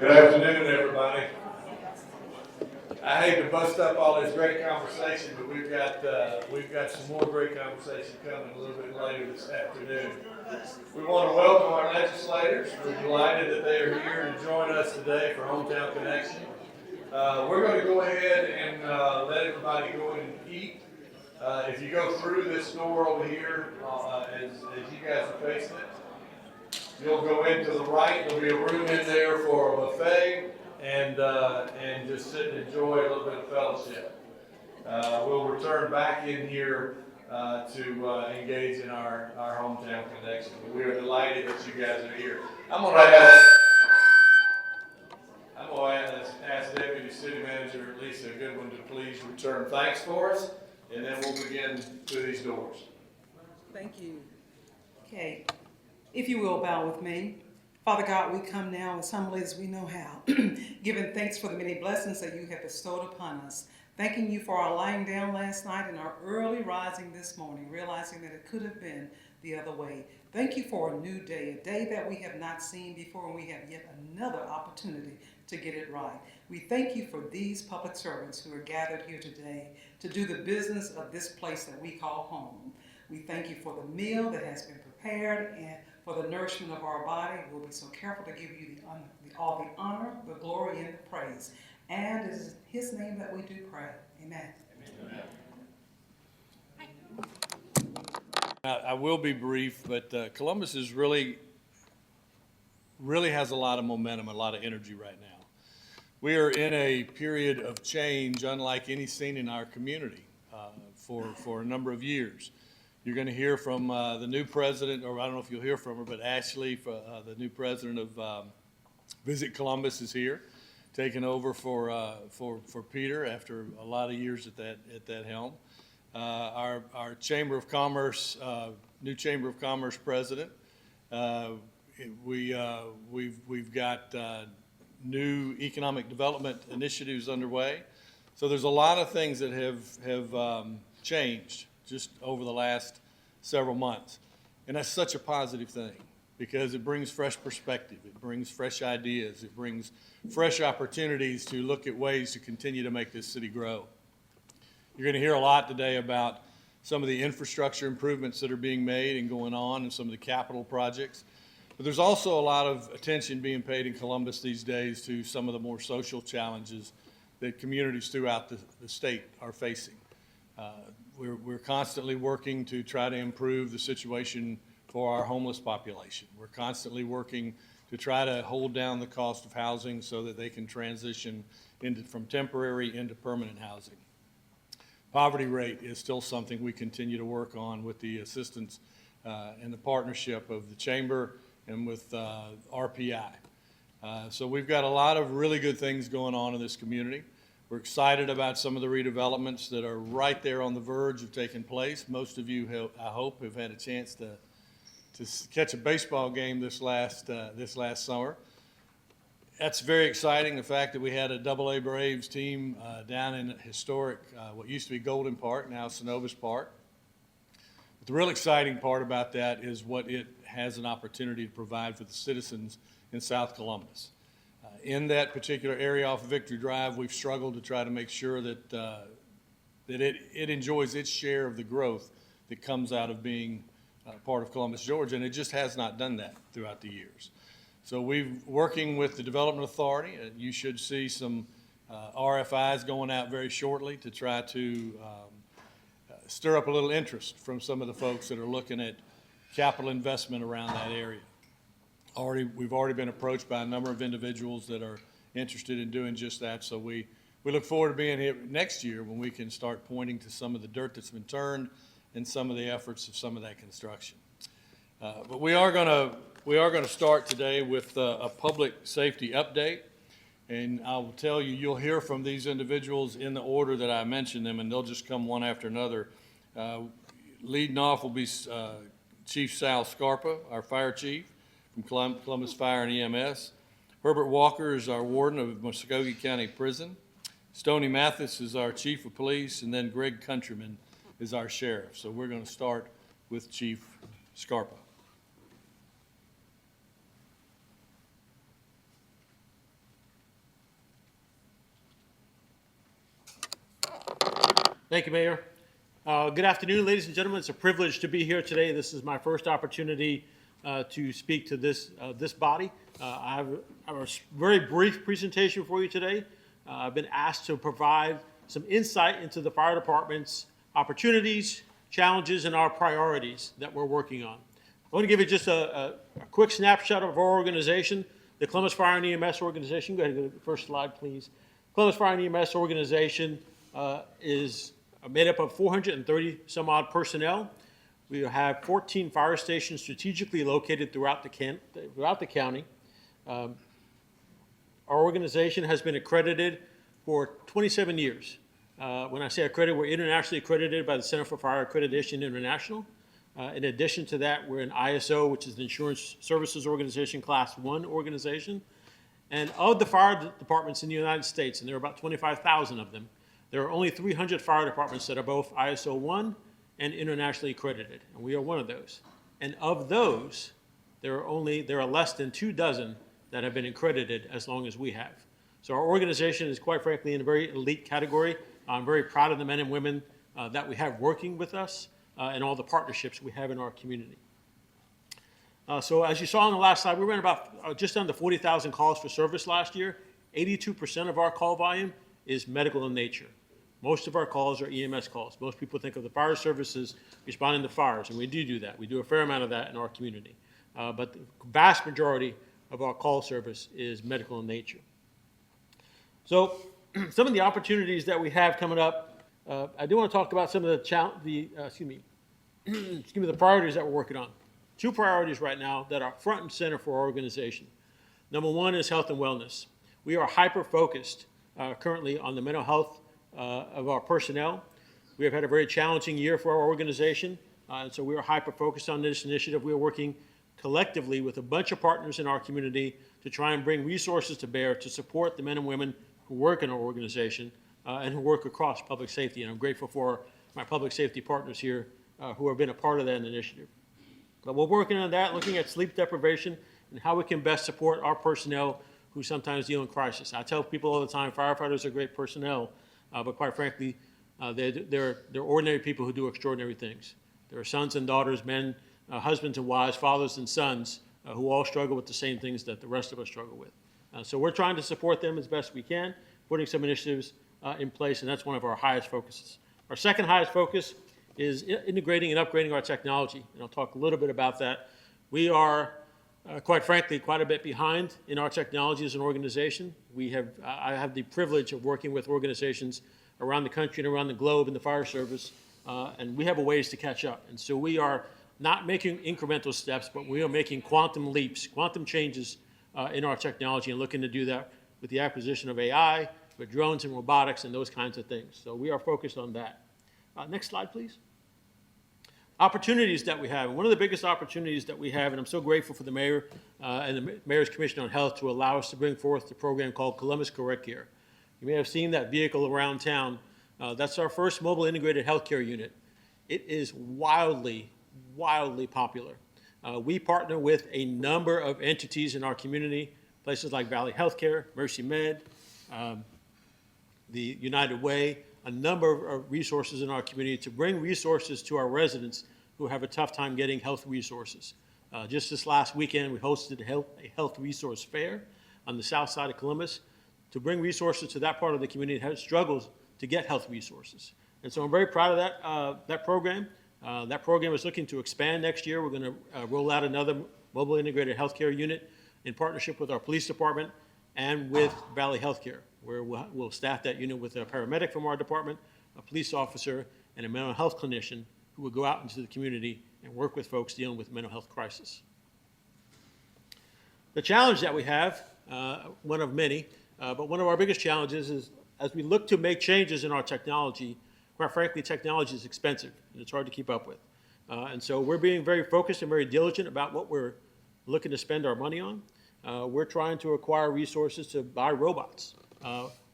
Good afternoon, everybody. I hate to bust up all this great conversation, but we've got some more great conversation coming a little bit later this afternoon. We want to welcome our legislators. We're delighted that they are here to join us today for Hometown Connection. We're going to go ahead and let everybody go and eat. If you go through this door over here, as you guys are facing it, you'll go into the right. There'll be a room in there for a buffet and just sit and enjoy a little bit of fellowship. We'll return back in here to engage in our Hometown Connection. We are delighted that you guys are here. I'm going to ask Deputy City Manager Lisa Goodwin to please return thanks for us, and then we'll begin through these doors. Thank you. Okay, if you will bow with me. Father God, we come now as humbly as we know how, giving thanks for the many blessings that you have bestowed upon us. Thanking you for our lying down last night and our early rising this morning, realizing that it could have been the other way. Thank you for a new day, a day that we have not seen before, and we have yet another opportunity to get it right. We thank you for these public servants who are gathered here today to do the business of this place that we call home. We thank you for the meal that has been prepared and for the nourishment of our body. We'll be so careful to give you all the honor, the glory, and the praise. And it is in his name that we do pray. Amen. Amen. I will be brief, but Columbus is really has a lot of momentum, a lot of energy right now. We are in a period of change unlike any seen in our community for a number of years. You're going to hear from the new president, or I don't know if you'll hear from her, but Ashley, the new president of Visit Columbus, is here, taking over for Peter after a lot of years at that helm. Our Chamber of Commerce, new Chamber of Commerce president. We've got new economic development initiatives underway. So there's a lot of things that have changed just over the last several months. And that's such a positive thing because it brings fresh perspective, it brings fresh ideas, it brings fresh opportunities to look at ways to continue to make this city grow. You're going to hear a lot today about some of the infrastructure improvements that are being made and going on and some of the capital projects. But there's also a lot of attention being paid in Columbus these days to some of the more social challenges that communities throughout the state are facing. We're constantly working to try to improve the situation for our homeless population. We're constantly working to try to hold down the cost of housing so that they can transition from temporary into permanent housing. Poverty rate is still something we continue to work on with the assistance and the partnership of the Chamber and with RPI. So we've got a lot of really good things going on in this community. We're excited about some of the redevelopments that are right there on the verge of taking place. Most of you, I hope, have had a chance to catch a baseball game this last summer. That's very exciting, the fact that we had a AA Braves team down in historic, what used to be Golden Park, now Synovus Park. But the real exciting part about that is what it has an opportunity to provide for the citizens in South Columbus. In that particular area off of Victory Drive, we've struggled to try to make sure that it enjoys its share of the growth that comes out of being part of Columbus, Georgia, and it just has not done that throughout the years. So we're working with the Development Authority. You should see some RFIs going out very shortly to try to stir up a little interest from some of the folks that are looking at capital investment around that area. We've already been approached by a number of individuals that are interested in doing just that. So we look forward to being here next year when we can start pointing to some of the dirt that's been turned and some of the efforts of some of that construction. But we are going to start today with a public safety update. And I will tell you, you'll hear from these individuals in the order that I mentioned them, and they'll just come one after another. Leading off will be Chief Sal Scarpa, our fire chief from Columbus Fire and EMS. Herbert Walker is our warden of Muskogee County Prison. Stoney Mathis is our chief of police, and then Greg Countryman is our sheriff. So we're going to start with Chief Scarpa. Thank you, Mayor. Good afternoon, ladies and gentlemen. It's a privilege to be here today. This is my first opportunity to speak to this body. I have a very brief presentation for you today. I've been asked to provide some insight into the fire department's opportunities, challenges, and our priorities that we're working on. I want to give you just a quick snapshot of our organization, the Columbus Fire and EMS organization. Go ahead and go to the first slide, please. Columbus Fire and EMS organization is made up of 430 some odd personnel. We have 14 fire stations strategically located throughout the county. Our organization has been accredited for 27 years. When I say accredited, we're internationally accredited by the Center for Fire Accreditation International. In addition to that, we're an ISO, which is the Insurance Services Organization, Class 1 organization. And of the fire departments in the United States, and there are about 25,000 of them, there are only 300 fire departments that are both ISO 1 and internationally accredited, and we are one of those. And of those, there are less than 24 that have been accredited as long as we have. So our organization is, quite frankly, in a very elite category. I'm very proud of the men and women that we have working with us and all the partnerships we have in our community. So as you saw on the last slide, we ran about just under 40,000 calls for service last year. 82% of our call volume is medical in nature. Most of our calls are EMS calls. Most people think of the fire services responding to fires, and we do that. We do a fair amount of that in our community. But the vast majority of our call service is medical in nature. So some of the opportunities that we have coming up, I do want to talk about some of the priorities that we're working on. Two priorities right now that are front and center for our organization. Number one is health and wellness. We are hyper-focused currently on the mental health of our personnel. We have had a very challenging year for our organization, and so we are hyper-focused on this initiative. We are working collectively with a bunch of partners in our community to try and bring resources to bear to support the men and women who work in our organization and who work across public safety. And I'm grateful for my public safety partners here who have been a part of that initiative. But we're working on that, looking at sleep deprivation and how we can best support our personnel who sometimes deal in crisis. I tell people all the time, firefighters are great personnel, but quite frankly, they're ordinary people who do extraordinary things. There are sons and daughters, men, husbands and wives, fathers and sons who all struggle with the same things that the rest of us struggle with. So we're trying to support them as best we can, putting some initiatives in place, and that's one of our highest focuses. Our second highest focus is integrating and upgrading our technology, and I'll talk a little bit about that. We are, quite frankly, quite a bit behind in our technology as an organization. I have the privilege of working with organizations around the country and around the globe in the fire service, and we have a ways to catch up. And so we are not making incremental steps, but we are making quantum leaps, quantum changes in our technology, and looking to do that with the acquisition of AI, with drones and robotics and those kinds of things. So we are focused on that. Next slide, please. Opportunities that we have. And one of the biggest opportunities that we have, and I'm so grateful for the mayor and the Mayor's Commission on Health to allow us to bring forth the program called Columbus Correct Care. You may have seen that vehicle around town. That's our first mobile integrated healthcare unit. It is wildly popular. We partner with a number of entities in our community, places like Valley Healthcare, Mercy Med, the United Way, a number of resources in our community to bring resources to our residents who have a tough time getting health resources. Just this last weekend, we hosted a health resource fair on the south side of Columbus to bring resources to that part of the community that struggles to get health resources. And so I'm very proud of that program. That program is looking to expand next year. We're going to roll out another mobile integrated healthcare unit in partnership with our police department and with Valley Healthcare, where we'll staff that unit with a paramedic from our department, a police officer, and a mental health clinician who will go out into the community and work with folks dealing with mental health crisis. The challenge that we have, one of many, but one of our biggest challenges is as we look to make changes in our technology, quite frankly, technology is expensive and it's hard to keep up with. And so we're being very focused and very diligent about what we're looking to spend our money on. We're trying to acquire resources to buy robots.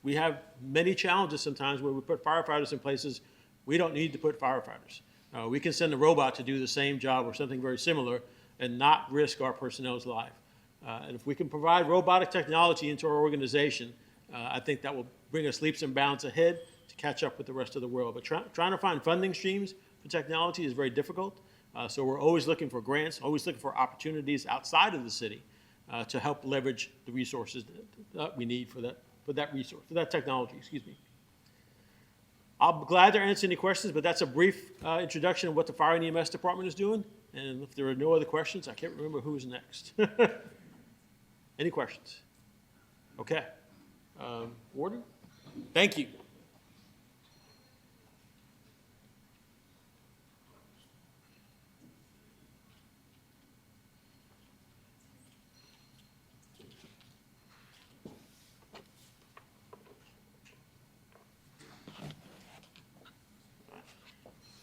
We have many challenges sometimes where we put firefighters in places we don't need to put firefighters. We can send a robot to do the same job or something very similar and not risk our personnel's life. And if we can provide robotic technology into our organization, I think that will bring us leaps and bounds ahead to catch up with the rest of the world. But trying to find funding streams for technology is very difficult. So we're always looking for grants, always looking for opportunities outside of the city to help leverage the resources that we need for that technology, excuse me. I'll be glad to answer any questions, but that's a brief introduction of what the Fire and EMS Department is doing. And if there are no other questions, I can't remember who's next. Any questions? Okay. Warden? Thank you.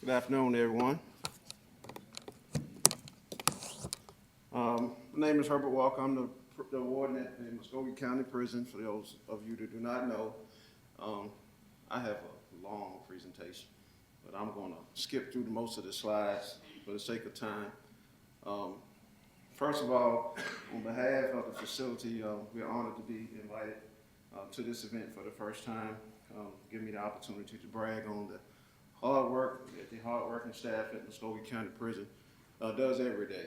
Good afternoon, everyone. My name is Herbert Walker. I'm the warden at the Muskogee County Prison. For those of you that do not know, I have a long presentation, but I'm going to skip through most of the slides for the sake of time. First of all, on behalf of the facility, we're honored to be invited to this event for the first time. Give me the opportunity to brag on the hard work that the hard-working staff at Muskogee County Prison does every day.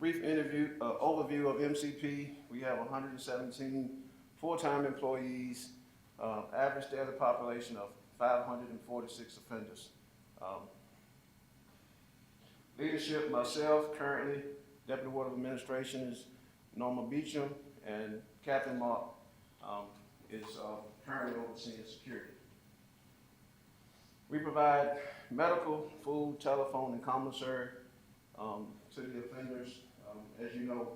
Brief overview of MCP. We have 117 full-time employees, average daily population of 546 offenders. Leadership, myself, currently Deputy Warden of Administration is Norma Beecham, and Captain Mark is currently overseeing security. We provide medical, food, telephone, and commissary to the offenders. As you know,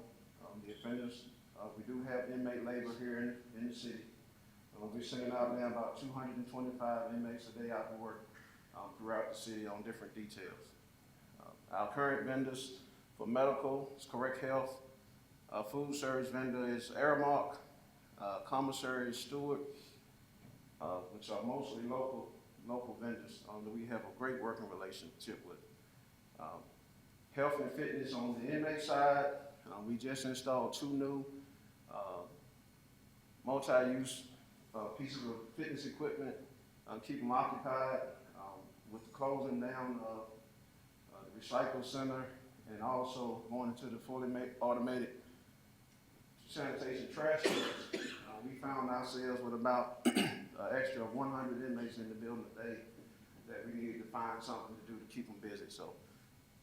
the offenders, we do have inmate labor here in the city. We're sending out now about 225 inmates a day out to work throughout the city on different details. Our current vendors for medical is Correct Health. Our food service vendor is Aramark. Commissary is Stewart, which are mostly local vendors that we have a great working relationship with. Health and fitness on the inmate side, we just installed 2 new multi-use pieces of fitness equipment, keep them occupied with the closing down of the recycle center and also going into the fully automated sanitation trash cans. We found ourselves with about an extra 100 inmates in the building today that we needed to find something to do to keep them busy. So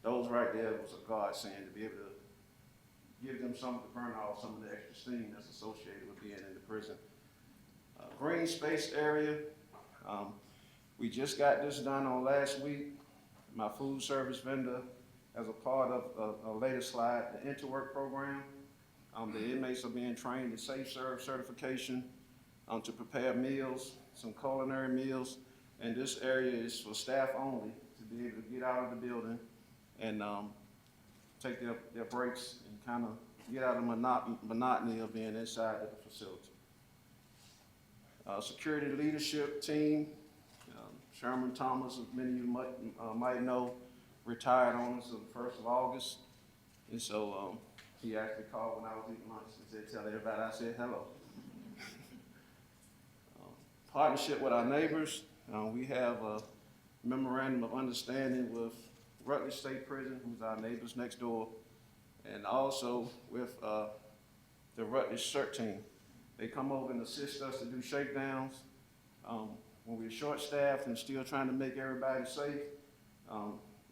those right there was a godsend to be able to give them something to burn off some of the extra steam that's associated with being in the prison. Green space area, we just got this done on last week. My food service vendor, as a part of a later slide, the Interwork program. The inmates are being trained in Safe Serve certification to prepare meals, some culinary meals, and this area is for staff only to be able to get out of the building and take their breaks and kind of get out of the monotony of being inside of the facility. Security leadership team, Sherman Thomas, as many of you might know, retired on us on the 1st of August. And so he actually called when I was eating lunch and said, tell everybody I said hello. Partnership with our neighbors. We have a memorandum of understanding with Rutledge State Prison, who's our neighbors next door, and also with the Rutledge CERT team. They come over and assist us to do shakedowns when we're short-staffed and still trying to make everybody safe.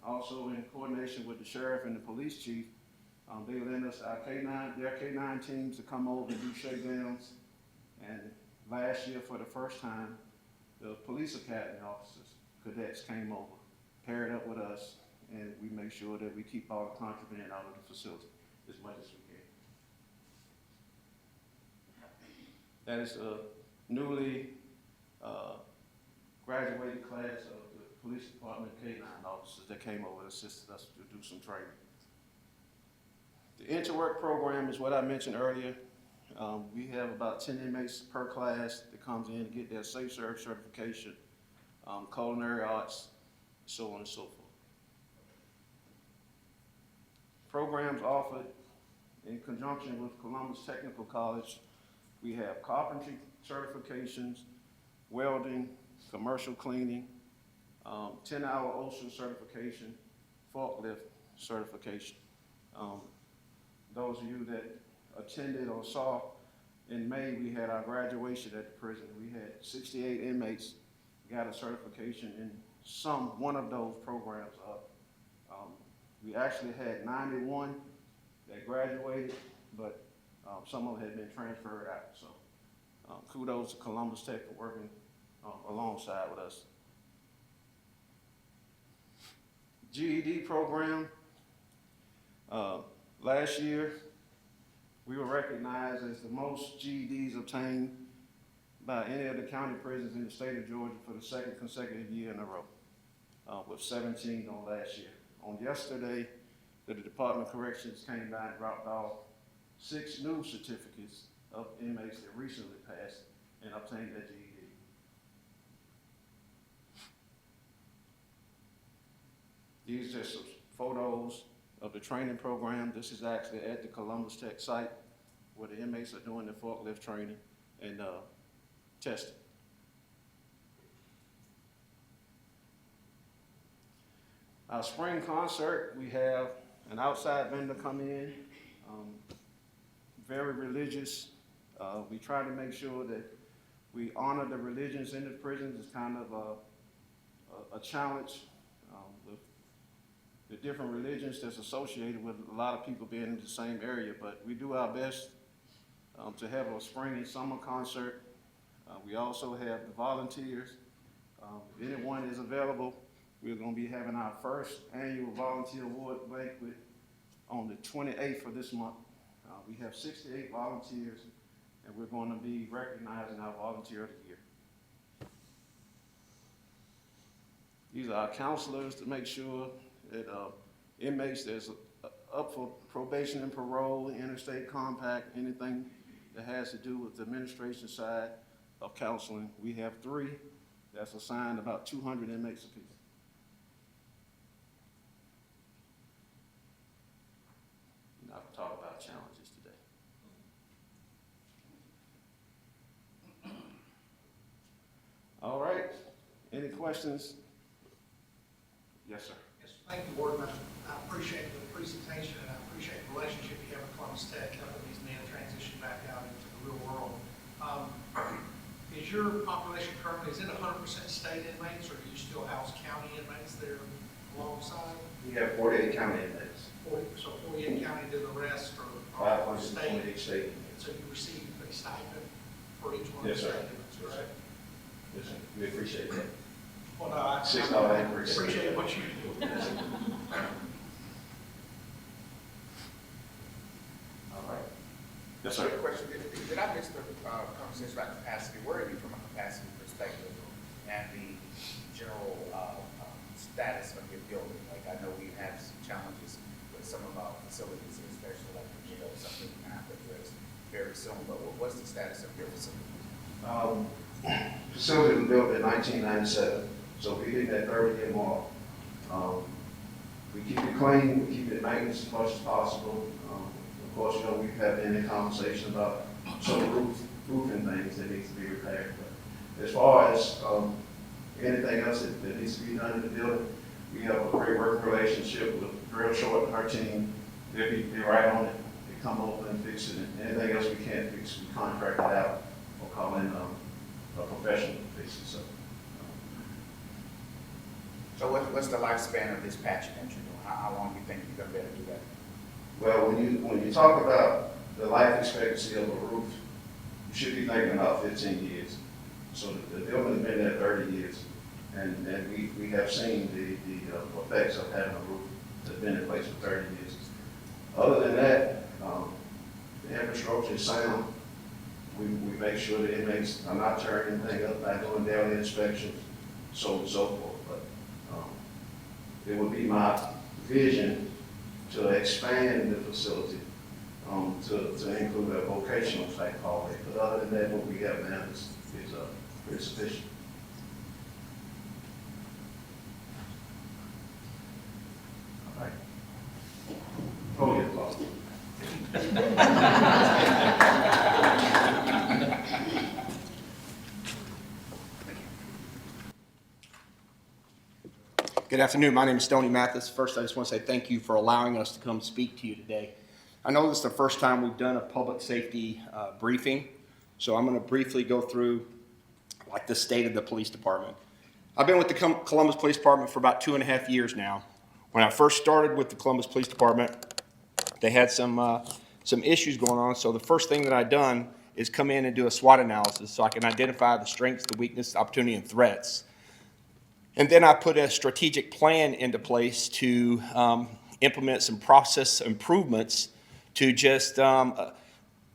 Also in coordination with the sheriff and the police chief, they lend us their K9 teams to come over and do shakedowns. And last year, for the first time, the police academy officers, cadets, came over, paired up with us, and we make sure that we keep all the contraband out of the facility as much as we can. That is a newly graduated class of the police department K9 officers that came over and assisted us to do some training. The Interwork program is what I mentioned earlier. We have about 10 inmates per class that comes in to get their Safe Serve certification, culinary arts, so on and so forth. Programs offered in conjunction with Columbus Technical College. We have carpentry certifications, welding, commercial cleaning, 10-hour OSHA certification, forklift certification. Those of you that attended or saw, in May, we had our graduation at the prison. We had 68 inmates got a certification in one of those programs. We actually had 91 that graduated, but some of them had been transferred out. So kudos to Columbus Tech for working alongside with us. GED program. Last year, we were recognized as the most GEDs obtained by any of the county prisons in the state of Georgia for the second consecutive year in a row, with 17 on last year. On yesterday, the Department of Corrections came by and dropped off 6 new certificates of inmates that recently passed and obtained their GED. These are just some photos of the training program. This is actually at the Columbus Tech site where the inmates are doing the forklift training and testing. Our spring concert, we have an outside vendor come in, very religious. We try to make sure that we honor the religions in the prisons. It's kind of a challenge with the different religions that's associated with a lot of people being in the same area, but we do our best to have a spring and summer concert. We also have the volunteers. If anyone is available, we're going to be having our first annual volunteer award banquet on the 28th of this month. We have 68 volunteers, and we're going to be recognizing our Volunteer of the Year. These are our counselors to make sure that inmates that's up for probation and parole, interstate compact, anything that has to do with the administration side of counseling. We have 3 that's assigned about 200 inmates apiece. Now I'll talk about challenges today. All right, any questions? Yes, sir. Yes, thank you, Warden. I appreciate the presentation, and I appreciate the relationship you have with Columbus Tech, helping these men transition back out into the real world. Is your population currently, is it 100% state inmates, or do you still house county inmates there alongside? We have 48 county inmates. 48 county, then the rest are state? 528 state. So you receive a stipend for each one Yes, of the sir. state inmates, correct? Yes, sir. We appreciate that. Well, no, I $6 increase. appreciate what you do. All right. Yes, So sir. the question, did I miss the conversation about capacity? Where are you from a capacity perspective and the general status of your building? Like, I know we have some challenges with some of our facilities, especially like the jail, something we're going to have to address very soon, but what's the status of your facility? Facility was built in 1997, so we hit that 30-year mark. We keep it clean, we keep it maintenance as much as possible. Of course, you know, we've had any conversation about some roofing things that needs to be repaired. But as far as anything else that needs to be done in the building, we have a great working relationship with Drill Short and our team. They'll be right on it. They come over and fix it. And anything else we can't fix, we contract it out or call in a professional to fix it. So what's the lifespan of this patching that you're doing? How long do you think you're going to be able to do that? Well, when you talk about the life expectancy of a roof, you should be thinking about 15 years. So the building's been there 30 years, and we have seen the effects of having a roof that's been in place for 30 years. Other than that, the infrastructure is sound. We make sure the inmates are not tearing anything up by doing daily inspections, so on and so forth. But it would be my vision to expand the facility to include a vocational type hallway. But other than that, what we have now is pretty sufficient. All right. Oh, yeah, lost. Good afternoon. My name is Stoney Mathis. First, I just want to say thank you for allowing us to come speak to you today. I know this is the first time we've done a public safety briefing, so I'm going to briefly go through like the state of the police department. I've been with the Columbus Police Department for about 2.5 years now. When I first started with the Columbus Police Department, they had some issues going on, so the first thing that I've done is come in and do a SWOT analysis so I can identify the strengths, the weaknesses, opportunity, and threats. And then I put a strategic plan into place to implement some process improvements to just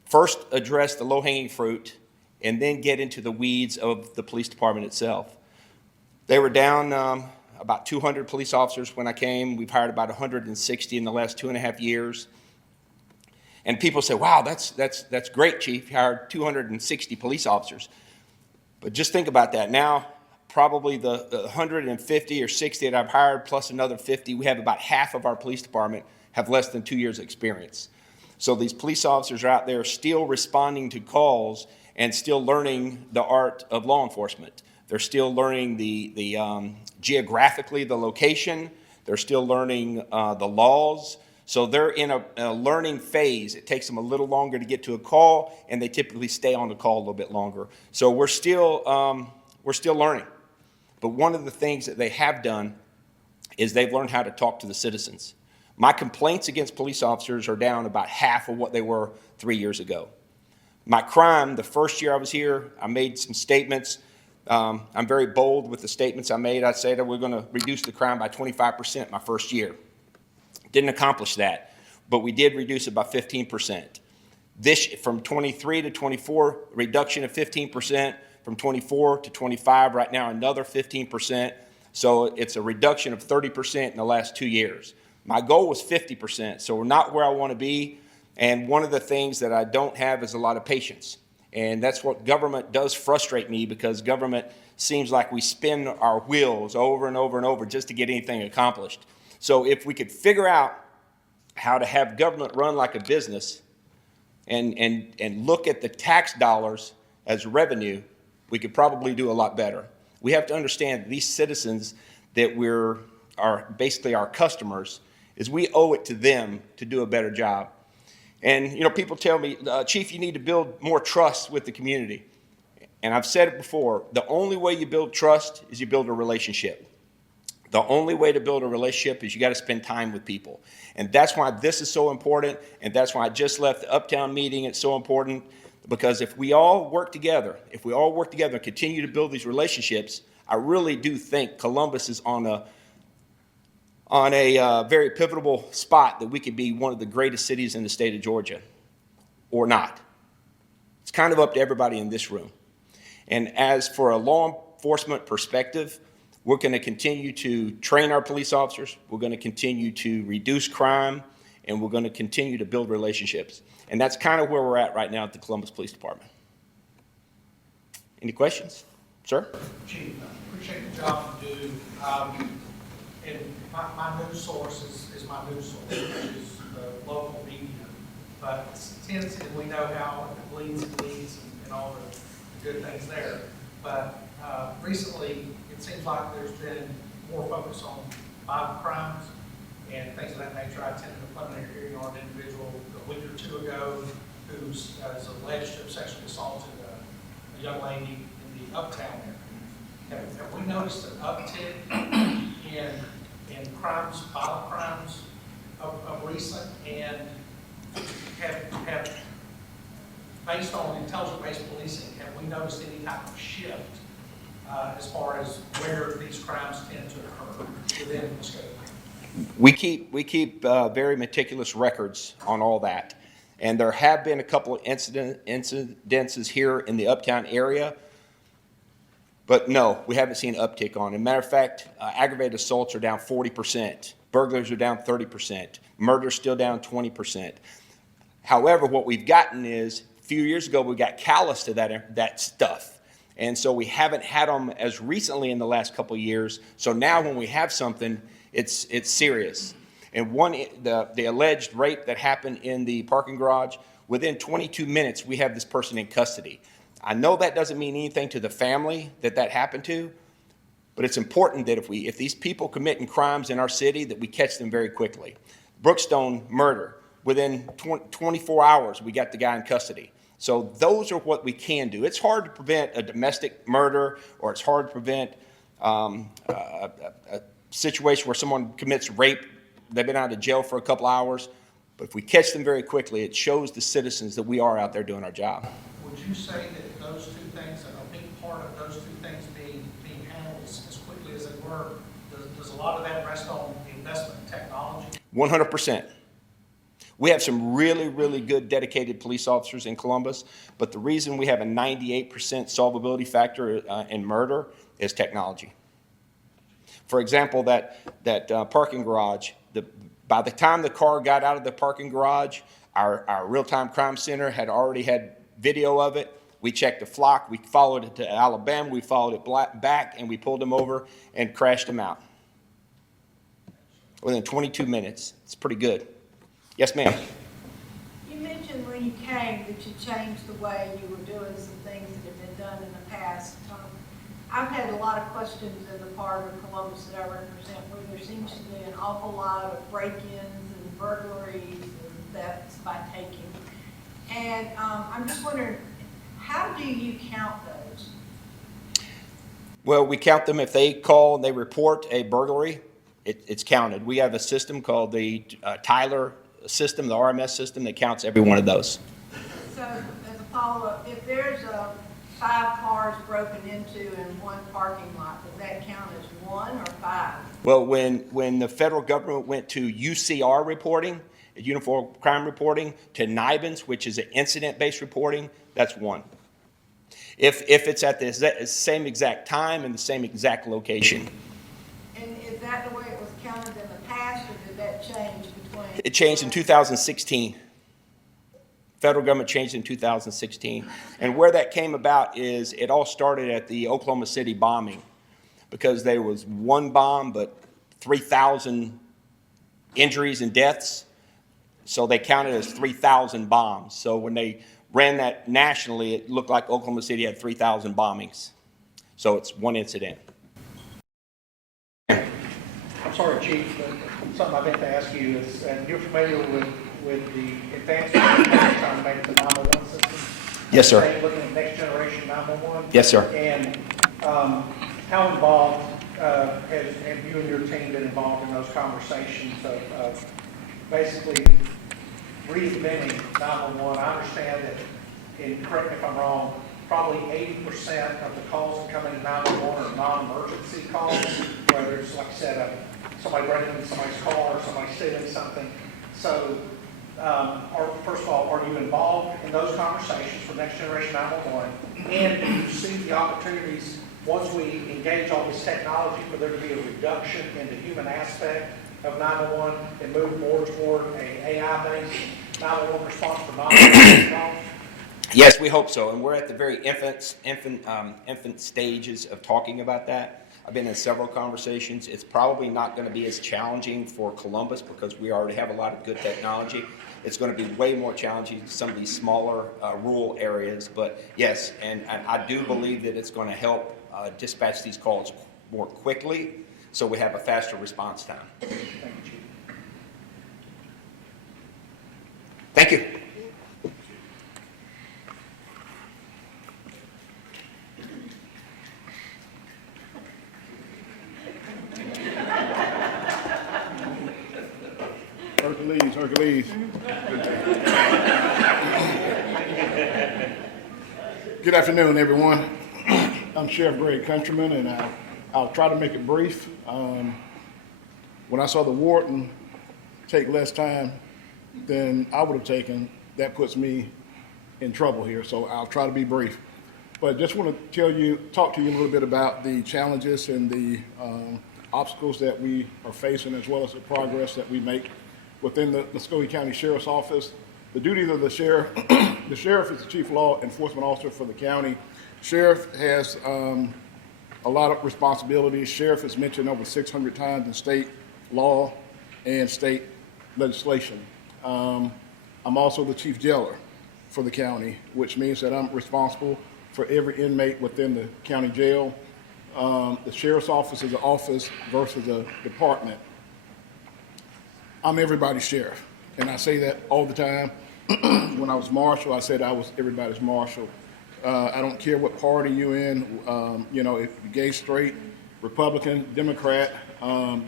first address the low-hanging fruit and then get into the weeds of the police department itself. They were down about 200 police officers when I came. We've hired about 160 in the last 2.5 years. And people say, wow, that's great, Chief. You hired 260 police officers. But just think about that. Now, probably the 150 or 60 that I've hired plus another 50, we have about half of our police department have less than 2 years experience. So these police officers are out there still responding to calls and still learning the art of law enforcement. They're still learning the geographically the location. They're still learning the laws. So they're in a learning phase. It takes them a little longer to get to a call, and they typically stay on the call a little bit longer. So we're still learning. But one of the things that they have done is they've learned how to talk to the citizens. My complaints against police officers are down about half of what they were 3 years ago. My crime, the first year I was here, I made some statements. I'm very bold with the statements I made. I said that we're going to reduce the crime by 25% my first year. Didn't accomplish that, but we did reduce it by 15%. This, from 23 to 24, reduction of 15%. From 24 to 25, right now another 15%. So it's a reduction of 30% in the last 2 years. My goal was 50%, so we're not where I want to be. And one of the things that I don't have is a lot of patience. And that's what government does frustrate me, because government seems like we spin our wheels over and over and over just to get anything accomplished. So if we could figure out how to have government run like a business and look at the tax dollars as revenue, we could probably do a lot better. We have to understand these citizens that are basically our customers, is we owe it to them to do a better job. And you know, people tell me, Chief, you need to build more trust with the community. And I've said it before, the only way you build trust is you build a relationship. The only way to build a relationship is you got to spend time with people. And that's why this is so important, and that's why I just left the Uptown meeting. It's so important, because if we all work together, and continue to build these relationships, I really do think Columbus is on a very pivotal spot that we could be one of the greatest cities in the state of Georgia, or not. It's kind of up to everybody in this room. And as for a law enforcement perspective, we're going to continue to train our police officers. We're going to continue to reduce crime, and we're going to continue to build relationships. And that's kind of where we're at right now at the Columbus Police Department. Any questions? Sir? Chief, I appreciate the job you do. And my news source is my news source, which is the local media. But Tennessee, we know how it bleeds and all the good things there. But recently, it seems like there's been more focus on violent crimes and things of that nature. I attended a preliminary hearing on an individual a week or two ago who's alleged to have sexually assaulted a young lady in the Uptown area. Have we noticed an uptick in crimes, violent crimes of recent, and have based on intelligence-based policing, have we noticed any type of shift as far as where these crimes tend to occur within the scope? We keep very meticulous records on all that. And there have been a couple of incidences here in the Uptown area. But no, we haven't seen an uptick on it. As a matter of fact, aggravated assaults are down 40%. Burglars are down 30%. Murder's still down 20%. However, what we've gotten is, a few years ago, we got callous to that stuff. And so we haven't had them as recently in the last couple of years. So now when we have something, it's serious. And the alleged rape that happened in the parking garage, within 22 minutes, we have this person in custody. I know that doesn't mean anything to the family that happened to, But it's important that if these people committing crimes in our city, that we catch them very quickly. Brookstone murder, within 24 hours, we got the guy in custody. So those are what we can do. It's hard to prevent a domestic murder, or it's hard to prevent a situation where someone commits rape. They've been out of jail for a couple hours. But if we catch them very quickly, it shows the citizens that we are out there doing our job. Would you say that those two things, a big part of those two things being handled as quickly as they were, does a lot of that rest on the investment in technology? 100%. We have some really, really good dedicated police officers in Columbus, but the reason we have a 98% solvability factor in murder is technology. For example, that parking garage, by the time the car got out of the parking garage, our real-time crime center had already had video of it. We checked the flock, we followed it to Alabama, we followed it back, and we pulled them over and crashed them out within 22 minutes. It's pretty good. Yes, ma'am. You mentioned when you came that you changed the way you were doing some things that had been done in the past. I've had a lot of questions in the part of Columbus that I represent where there seems to be an awful lot of break-ins and burglaries and thefts by taking. And I'm just wondering, how do you count those? Well, we count them if they call and they report a burglary, it's counted. We have a system called the Tyler system, the RMS system, that counts every one of those. So as a follow-up, if there's 5 cars broken into in one parking lot, does that count as 1 or 5? Well, when the federal government went to UCR reporting, Uniform Crime Reporting, to NIBINS, which is an incident-based reporting, that's 1. If it's at the same exact time and the same exact location. And is that the way it was counted in the past, or did that change between? It changed in 2016. Federal government changed in 2016. And where that came about is it all started at the Oklahoma City bombing, because there was 1 bomb but 3,000 injuries and deaths. So they counted as 3,000 bombs. So when they ran that nationally, it looked like Oklahoma City had 3,000 bombings. So it's 1 incident. I'm sorry, Chief, but something I meant to ask you is, and you're familiar with the advancements that trying to make the 911 system? Yes, sir. Looking at next generation 911? Yes, sir. And how involved have you and your team been involved in those conversations of basically reinventing 911? I understand that, and correct me if I'm wrong, probably 80% of the calls that come into 911 are non-emergency calls, whether it's, like I said, somebody breaking into somebody's car or somebody stealing something. So, first of all, are you involved in those conversations for next generation 911? And do you see the opportunities once we engage all this technology for there to be a reduction in the human aspect of 911 and move more toward an AI-based 911 response for non-emergency calls? Yes, we hope so, and we're at the very infant stages of talking about that. I've been in several conversations. It's probably not going to be as challenging for Columbus because we already have a lot of good technology. It's going to be way more challenging in some of these smaller rural areas, but yes, and I do believe that it's going to help dispatch these calls more quickly so we have a faster response time. Thank you, Chief. Thank you. Hercules. Good afternoon, everyone. I'm Sheriff Greg Countryman, and I'll try to make it brief. When I saw the warden take less time than I would have taken, that puts me in trouble here, so I'll try to be brief. But just want to talk to you a little bit about the challenges and the obstacles that we are facing, as well as the progress that we make within the Muskogee County Sheriff's Office. The duties of the sheriff, the sheriff is the chief law enforcement officer for the county. Sheriff has a lot of responsibilities. Sheriff is mentioned over 600 times in state law and state legislation. I'm also the chief jailer for the county, which means that I'm responsible for every inmate within the county jail. the sheriff's office is an office versus a department, I'm everybody's sheriff. And I say that all the time. When I was marshal, I said I was everybody's marshal. I don't care what party you're in, you know, if you're gay, straight, Republican, Democrat,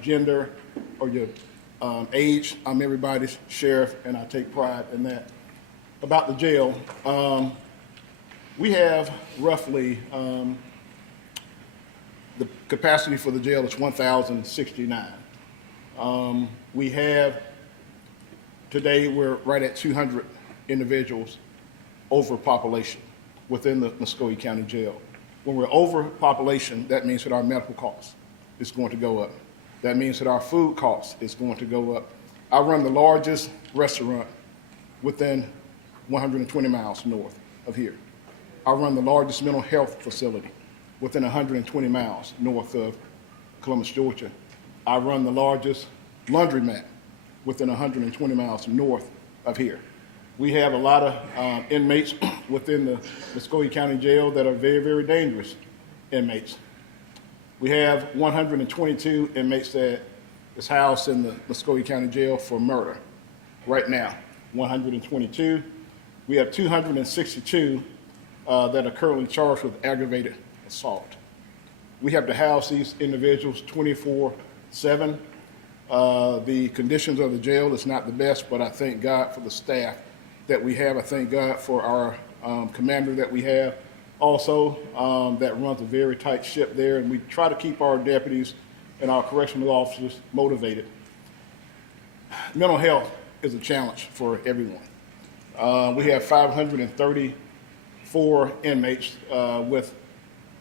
gender, or your age, I'm everybody's sheriff, and I take pride in that. About the jail, we have roughly, the capacity for the jail is 1,069. We have, today, we're right at 200 individuals overpopulation within the Muskogee County Jail. When we're overpopulation, that means that our medical costs is going to go up. That means that our food costs is going to go up. I run the largest restaurant within 120 miles north of here. I run the largest mental health facility within 120 miles north of Columbus, Georgia. I run the largest laundromat within 120 miles north of here. We have a lot of inmates within the Muskogee County Jail that are very, very dangerous inmates. We have 122 inmates that is housed in the Muskogee County Jail for murder right now, 122. We have 262 that are currently charged with aggravated assault. We have to house these individuals 24/7. The conditions of the jail is not the best, but I thank God for the staff that we have. I thank God for our commander that we have also that runs a very tight ship there, and we try to keep our deputies and our correctional officers motivated. Mental health is a challenge for everyone. We have 534 inmates with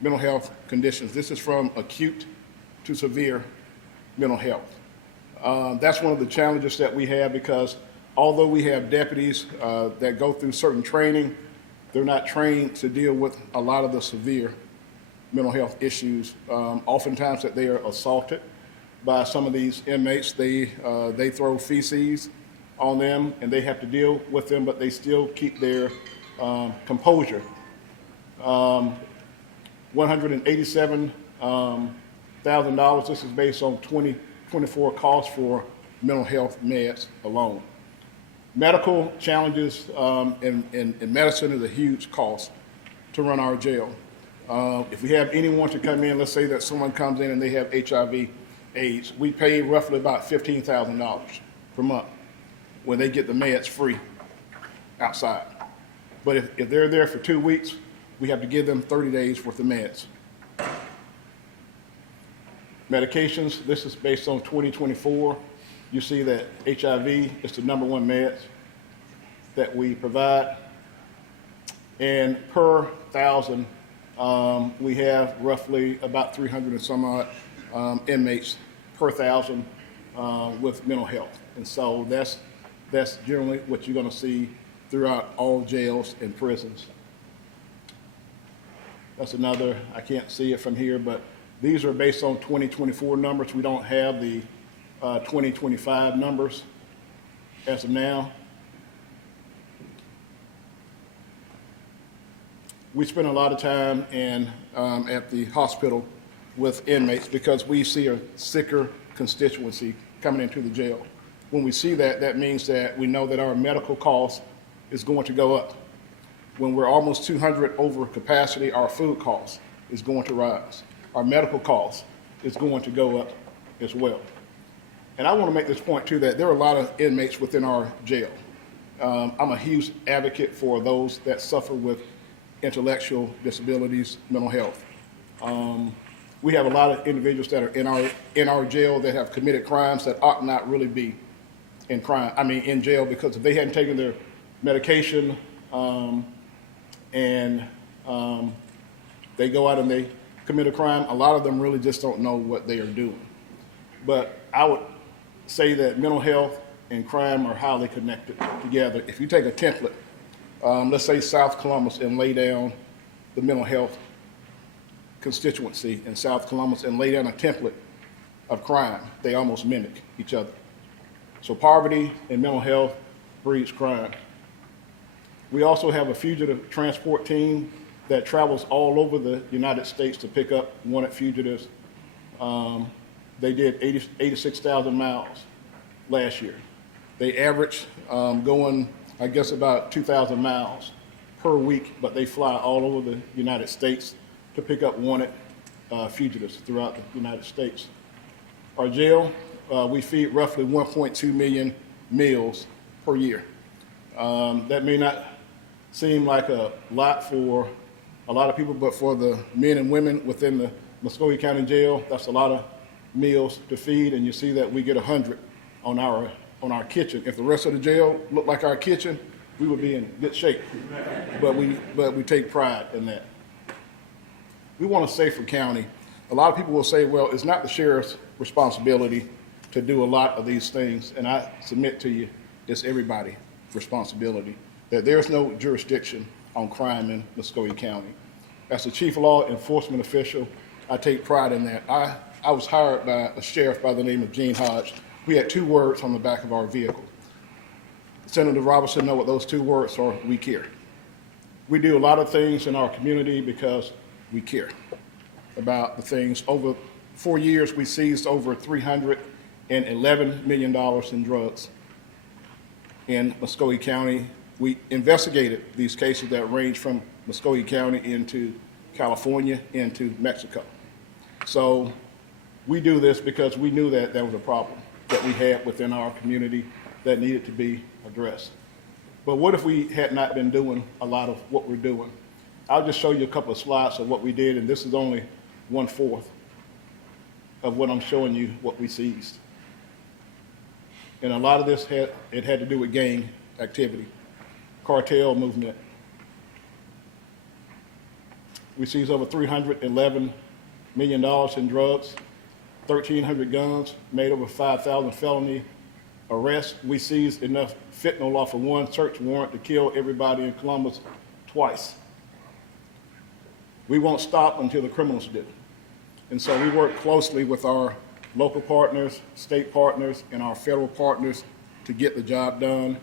mental health conditions. This is from acute to severe mental health. That's one of the challenges that we have, because although we have deputies that go through certain training, they're not trained to deal with a lot of the severe mental health issues. Oftentimes that they are assaulted by some of these inmates. They throw feces on them and they have to deal with them, but they still keep their composure. $187,000, this is based on 2024 costs for mental health meds alone. Medical challenges in medicine is a huge cost to run our jail. If we have anyone to come in, let's say that someone comes in and they have HIV/AIDS, we pay roughly about $15,000 per month when they get the meds free outside. But if they're there for 2 weeks, we have to give them 30 days worth of meds. Medications, this is based on 2024. You see that HIV is the number one meds that we provide. And per 1,000, we have roughly about 300 and some odd inmates per 1,000 with mental health. And so that's generally what you're going to see throughout all jails and prisons. That's another, I can't see it from here, but these are based on 2024 numbers. We don't have the 2025 numbers as of now. We spend a lot of time at the hospital with inmates because we see a sicker constituency coming into the jail. When we see that, that means that we know that our medical cost is going to go up. When we're almost 200 over capacity, our food cost is going to rise. Our medical cost is going to go up as well. And I want to make this point too, that there are a lot of inmates within our jail. I'm a huge advocate for those that suffer with intellectual disabilities, mental health. We have a lot of individuals that are in our jail that have committed crimes that ought not really be in jail, because if they hadn't taken their medication and they go out and they commit a crime, a lot of them really just don't know what they are doing. But I would say that mental health and crime are highly connected together. If you take a template, let's say South Columbus, and lay down the mental health constituency in South Columbus and lay down a template of crime, they almost mimic each other. So poverty and mental health breeds crime. We also have a fugitive transport team that travels all over the United States to pick up wanted fugitives. They did 86,000 miles last year. They average going, I guess, about 2,000 miles per week, but they fly all over the United States to pick up wanted fugitives throughout the United States. Our jail, we feed roughly 1.2 million meals per year. That may not seem like a lot for a lot of people, but for the men and women within the Muscogee County Jail, that's a lot of meals to feed, and you see that we get 100 on our kitchen. If the rest of the jail looked like our kitchen, we would be in good shape. But we take pride in that. We want a safer county. A lot of people will say, well, it's not the sheriff's responsibility to do a lot of these things, and I submit to you, it's everybody's responsibility, that there's no jurisdiction on crime in Muscogee County. As the chief law enforcement official, I take pride in that. I was hired by a sheriff by the name of Gene Hodge. We had 2 words on the back of our vehicle. Senator Robertson knows what those 2 words are: we care. We do a lot of things in our community because we care about the things. Over 4 years, we seized over $311 million in drugs in Muscogee County. We investigated these cases that range from Muscogee County into California, into Mexico. So we do this because we knew that there was a problem that we had within our community that needed to be addressed. But what if we had not been doing a lot of what we're doing? I'll just show you a couple of slides of what we did, and this is only 1/4 of what I'm showing you, what we seized. And a lot of this had to do with gang activity, cartel movement. We seized over $311 million in drugs, 1,300 guns, made over 5,000 felony arrests. We seized enough fentanyl off of 1 search warrant to kill everybody in Columbus twice. We won't stop until the criminals do. And so we work closely with our local partners, state partners, and our federal partners to get the job done.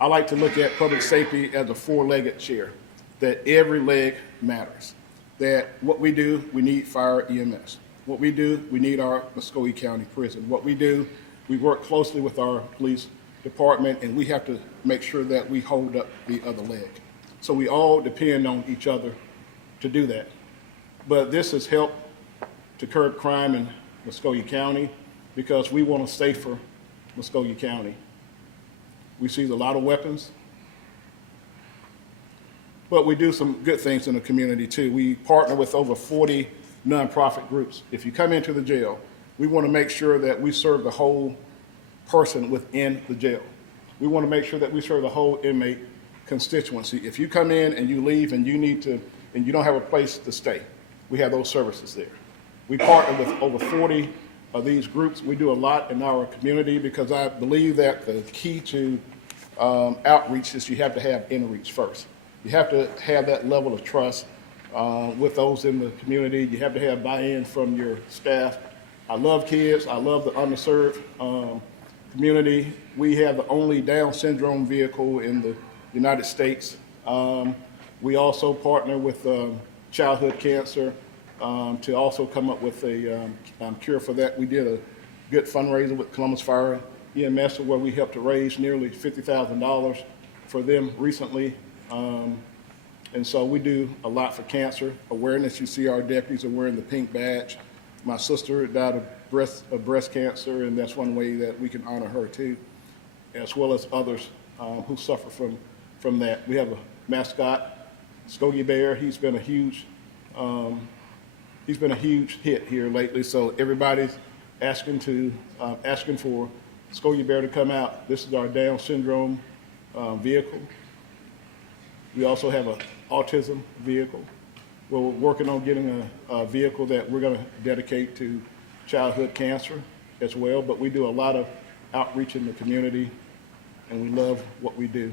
I like to look at public safety as a 4-legged chair, that every leg matters. That what we do, we need fire EMS. What we do, we need our Muscogee County Prison. What we do, we work closely with our police department, and we have to make sure that we hold up the other leg. So we all depend on each other to do that. But this has helped to curb crime in Muscogee County because we want a safer Muscogee County. We seize a lot of weapons, but we do some good things in the community too. We partner with over 40 nonprofit groups. If you come into the jail, we want to make sure that we serve the whole person within the jail. We want to make sure that we serve the whole inmate constituency. If you come in and you leave and you don't have a place to stay, we have those services there. We partner with over 40 of these groups. We do a lot in our community because I believe that the key to outreach is you have to have inreach first. You have to have that level of trust with those in the community. You have to have buy-in from your staff. I love kids. I love the underserved community. We have the only Down syndrome vehicle in the United States. We also partner with childhood cancer to also come up with a cure for that. We did a good fundraiser with Columbus Fire EMS where we helped to raise nearly $50,000 for them recently. And so we do a lot for cancer awareness. You see our deputies are wearing the pink badge. My sister died of breast cancer, and that's one way that we can honor her too, as well as others who suffer from that. We have a mascot, Skogie Bear. He's been a huge hit here lately. So everybody's asking for Skogie Bear to come out. This is our Down syndrome vehicle. We also have an autism vehicle. We're working on getting a vehicle that we're going to dedicate to childhood cancer as well. But we do a lot of outreach in the community, and we love what we do.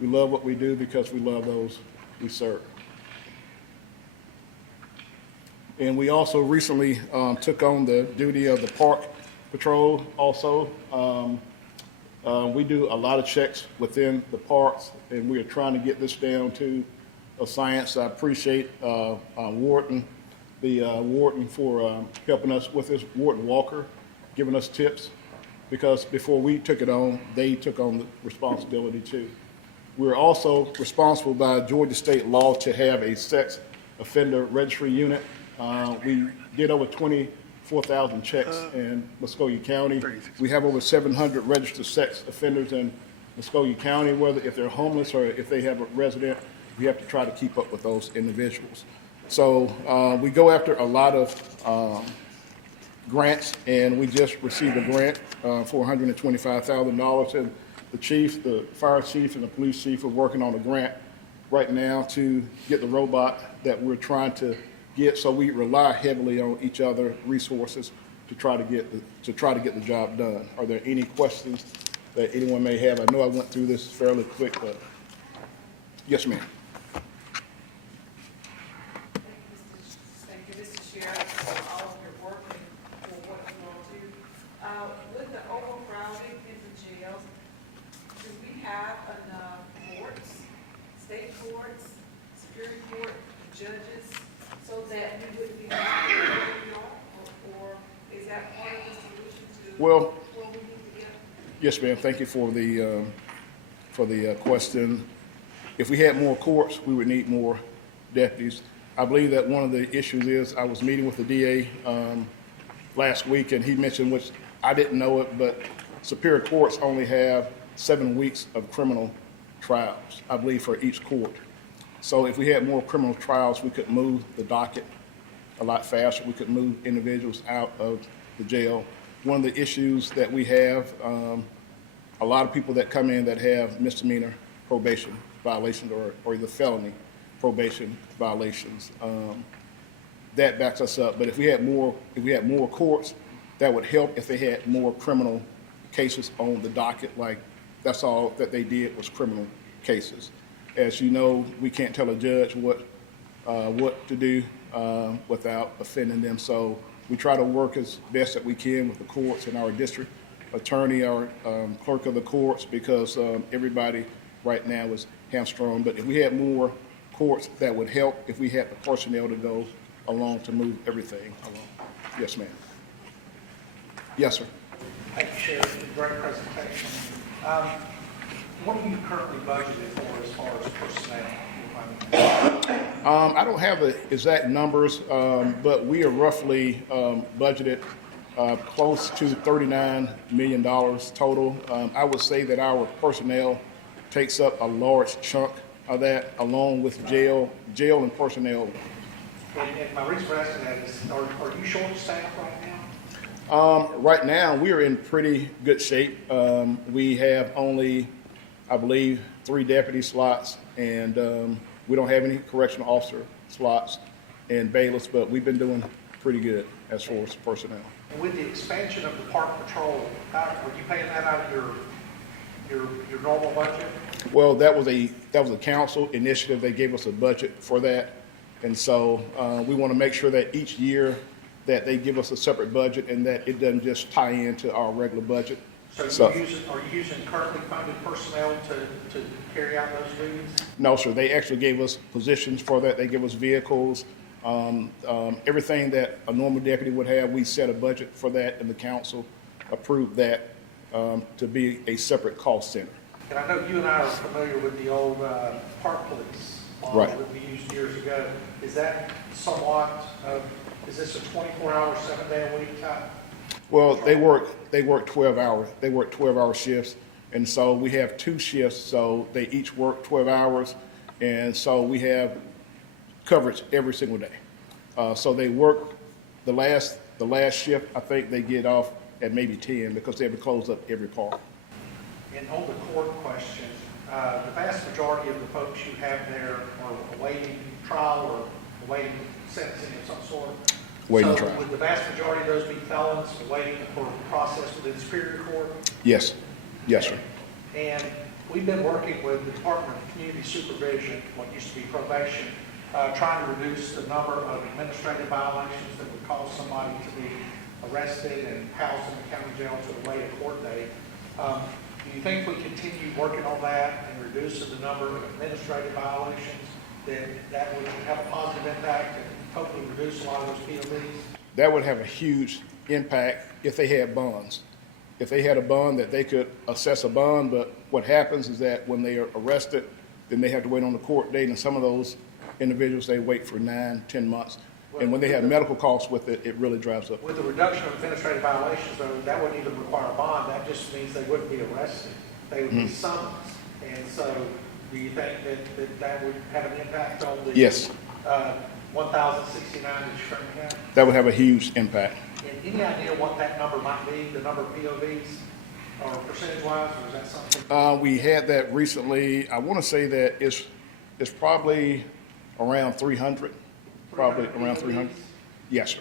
We love what we do because we love those we serve. And we also recently took on the duty of the Park Patrol also. We do a lot of checks within the parks, and we are trying to get this down to of science. I appreciate Wharton, the Wharton for helping us with this, Wharton Walker, giving us tips, because before we took it on, they took on the responsibility too. We're also responsible by Georgia state law to have a sex offender registry unit. We did over 24,000 checks in Muskogee County. We have over 700 registered sex offenders in Muskogee County, whether if they're homeless or if they have a resident, we have to try to keep up with those individuals. So we go after a lot of grants, and we just received a grant for $125,000. And the chief, the fire chief, and the police chief are working on a grant right now to get the robot that we're trying to get. So we rely heavily on each other resources to try to get the job done. Are there any questions that anyone may have? I know I went through this fairly quick, but yes, ma'am. Thank you, Mr. Sheriff, for all of your work and for what you all do. With the overcrowding in the jails, do we have enough courts, state courts, superior court, judges, so that we wouldn't be or is that part of the solution to Well, what we need to get? yes, ma'am. Thank you for the question. If we had more courts, we would need more deputies. I believe that one of the issues is I was meeting with the DA last week, and he mentioned, which I didn't know it, but superior courts only have 7 weeks of criminal trials, I believe, for each court. So if we had more criminal trials, we could move the docket a lot faster. We could move individuals out of the jail. One of the issues that we have, a lot of people that come in that have misdemeanor probation violations or either felony probation violations, that backs us up. But if we had more courts, that would help if they had more criminal cases on the docket. Like, that's all that they did was criminal cases. As you know, we can't tell a judge what to do without offending them. So we try to work as best that we can with the courts and our district attorney, our clerk of the courts, because everybody right now is hamstrung. But if we had more courts, that would help if we had the personnel to go along to move everything along. Yes, ma'am. Yes, sir. Thank you, Sheriff, great presentation. What are you currently budgeted for as far as personnel? I don't have the exact numbers, but we are roughly budgeted close to $39 million total. I would say that our personnel takes up a large chunk of that, along with jail and personnel. And my reason for asking that is, are you short staffed right now? Right now, we are in pretty good shape. We have only, I believe, 3 deputy slots, and we don't have any correctional officer slots and bailiffs, but we've been doing pretty good as far as personnel. And with the expansion of the park patrol, were you paying that out of your normal budget? Well, that was a council initiative. They gave us a budget for that, and so we want to make sure that each year that they give us a separate budget and that it doesn't just tie into our regular budget. So are you using currently funded personnel to carry out those duties? No, sir. They actually gave us positions for that. They give us vehicles. Everything that a normal deputy would have, we set a budget for that, and the council approved that to be a separate cost center. And I know you and I are familiar with the old park police model Right. that we used years ago. Is that somewhat, is this a 24-hour, 7-day-a-week type? Well, they work 12 hours. They work 12-hour shifts, and so we have 2 shifts. So they each work 12 hours, and so we have coverage every single day. So they work the last shift. I think they get off at maybe 10 because they have to close up every park. And on the court question, the vast majority of the folks you have there are awaiting trial or awaiting sentencing of some sort. Waiting So trial. would the vast majority of those be felons waiting for process within Superior Court? Yes, yes, sir. And we've been working with the Department of Community Supervision, what used to be probation, trying to reduce the number of administrative violations that would cause somebody to be arrested and housed in the county jail to await a court date. Do you think we continue working on that and reducing the number of administrative violations? that would have a positive impact and hopefully reduce a lot of those POVs? That would have a huge impact if they had bonds. If they had a bond that they could assess a bond, but what happens is that when they are arrested, then they have to wait on the court date, and some of those individuals, they wait for 9, 10 months. And when they have medical costs with it, it really drives up. With the reduction of administrative violations, though, that wouldn't even require a bond, that just means they wouldn't be arrested. They would be summoned. And so, do you think that would have an impact on the? Yes. 1,069 that you're currently have? That would have a huge impact. And any idea what that number might be, the number of POVs, or percentage-wise, or is that something? We had that recently. I want to say that it's probably around 300, probably around 300. Yes, sir.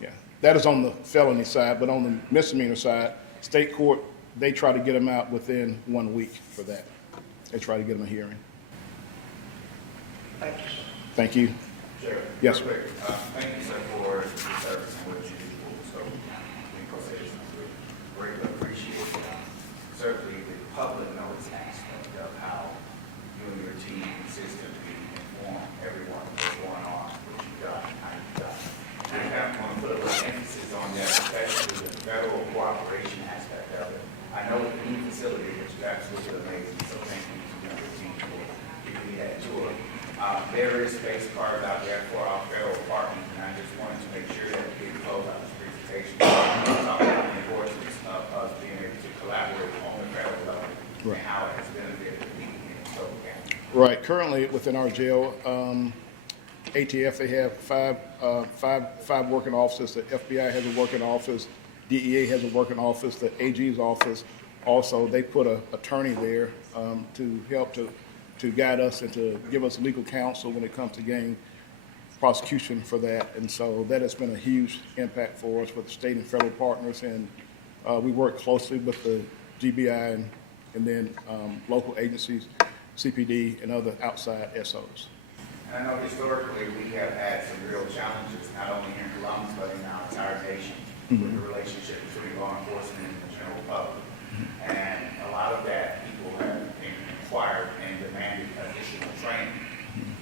Yeah, that is on the felony side, but on the misdemeanor side, state court, they try to get them out within 1 week for that. They try to get them a hearing. Thank you, sir. Thank you. Sure. Yes, Real quick, thank you, sir, for your service and what you do. So, we greatly appreciate it. Certainly, the public knows the aspect of how you and your team consistently inform everyone what's going on, what you've done, how you've done. And I kind of want to put a little emphasis on that, especially the federal cooperation aspect of it. I know the new facility is absolutely amazing, so thank you to you and your team for giving me that tour. There is space carved out there for our federal partners, and I just wanted to make sure that we did close out this presentation. Talk about the importance of us being able to collaborate on the federal level and how it has benefited the people in Stoke County. Right. Currently, within our jail, ATF, they have five working offices. The FBI has a working office. DEA has a working office. The AG's office also, they put an attorney there to help to guide us and to give us legal counsel when it comes to gang prosecution for that. And so that has been a huge impact for us with the state and federal partners. And we work closely with the GBI and then local agencies, CPD, and other outside SOs. And I know historically, we have had some real challenges, not only here in Columbus, but in our entire nation, with the relationship between law enforcement and the general public. And a lot of that, people have inquired and demanded additional training.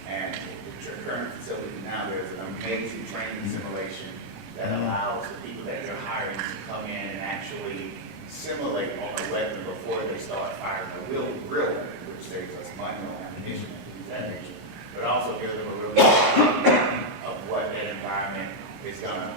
And with your current facility now, there's an amazing training simulation that allows the people that you're hiring to come in and actually simulate on a weapon before they start firing a real weapon, which saves us money on ammunition and things of that nature. But also gives them a real idea of what that environment is gonna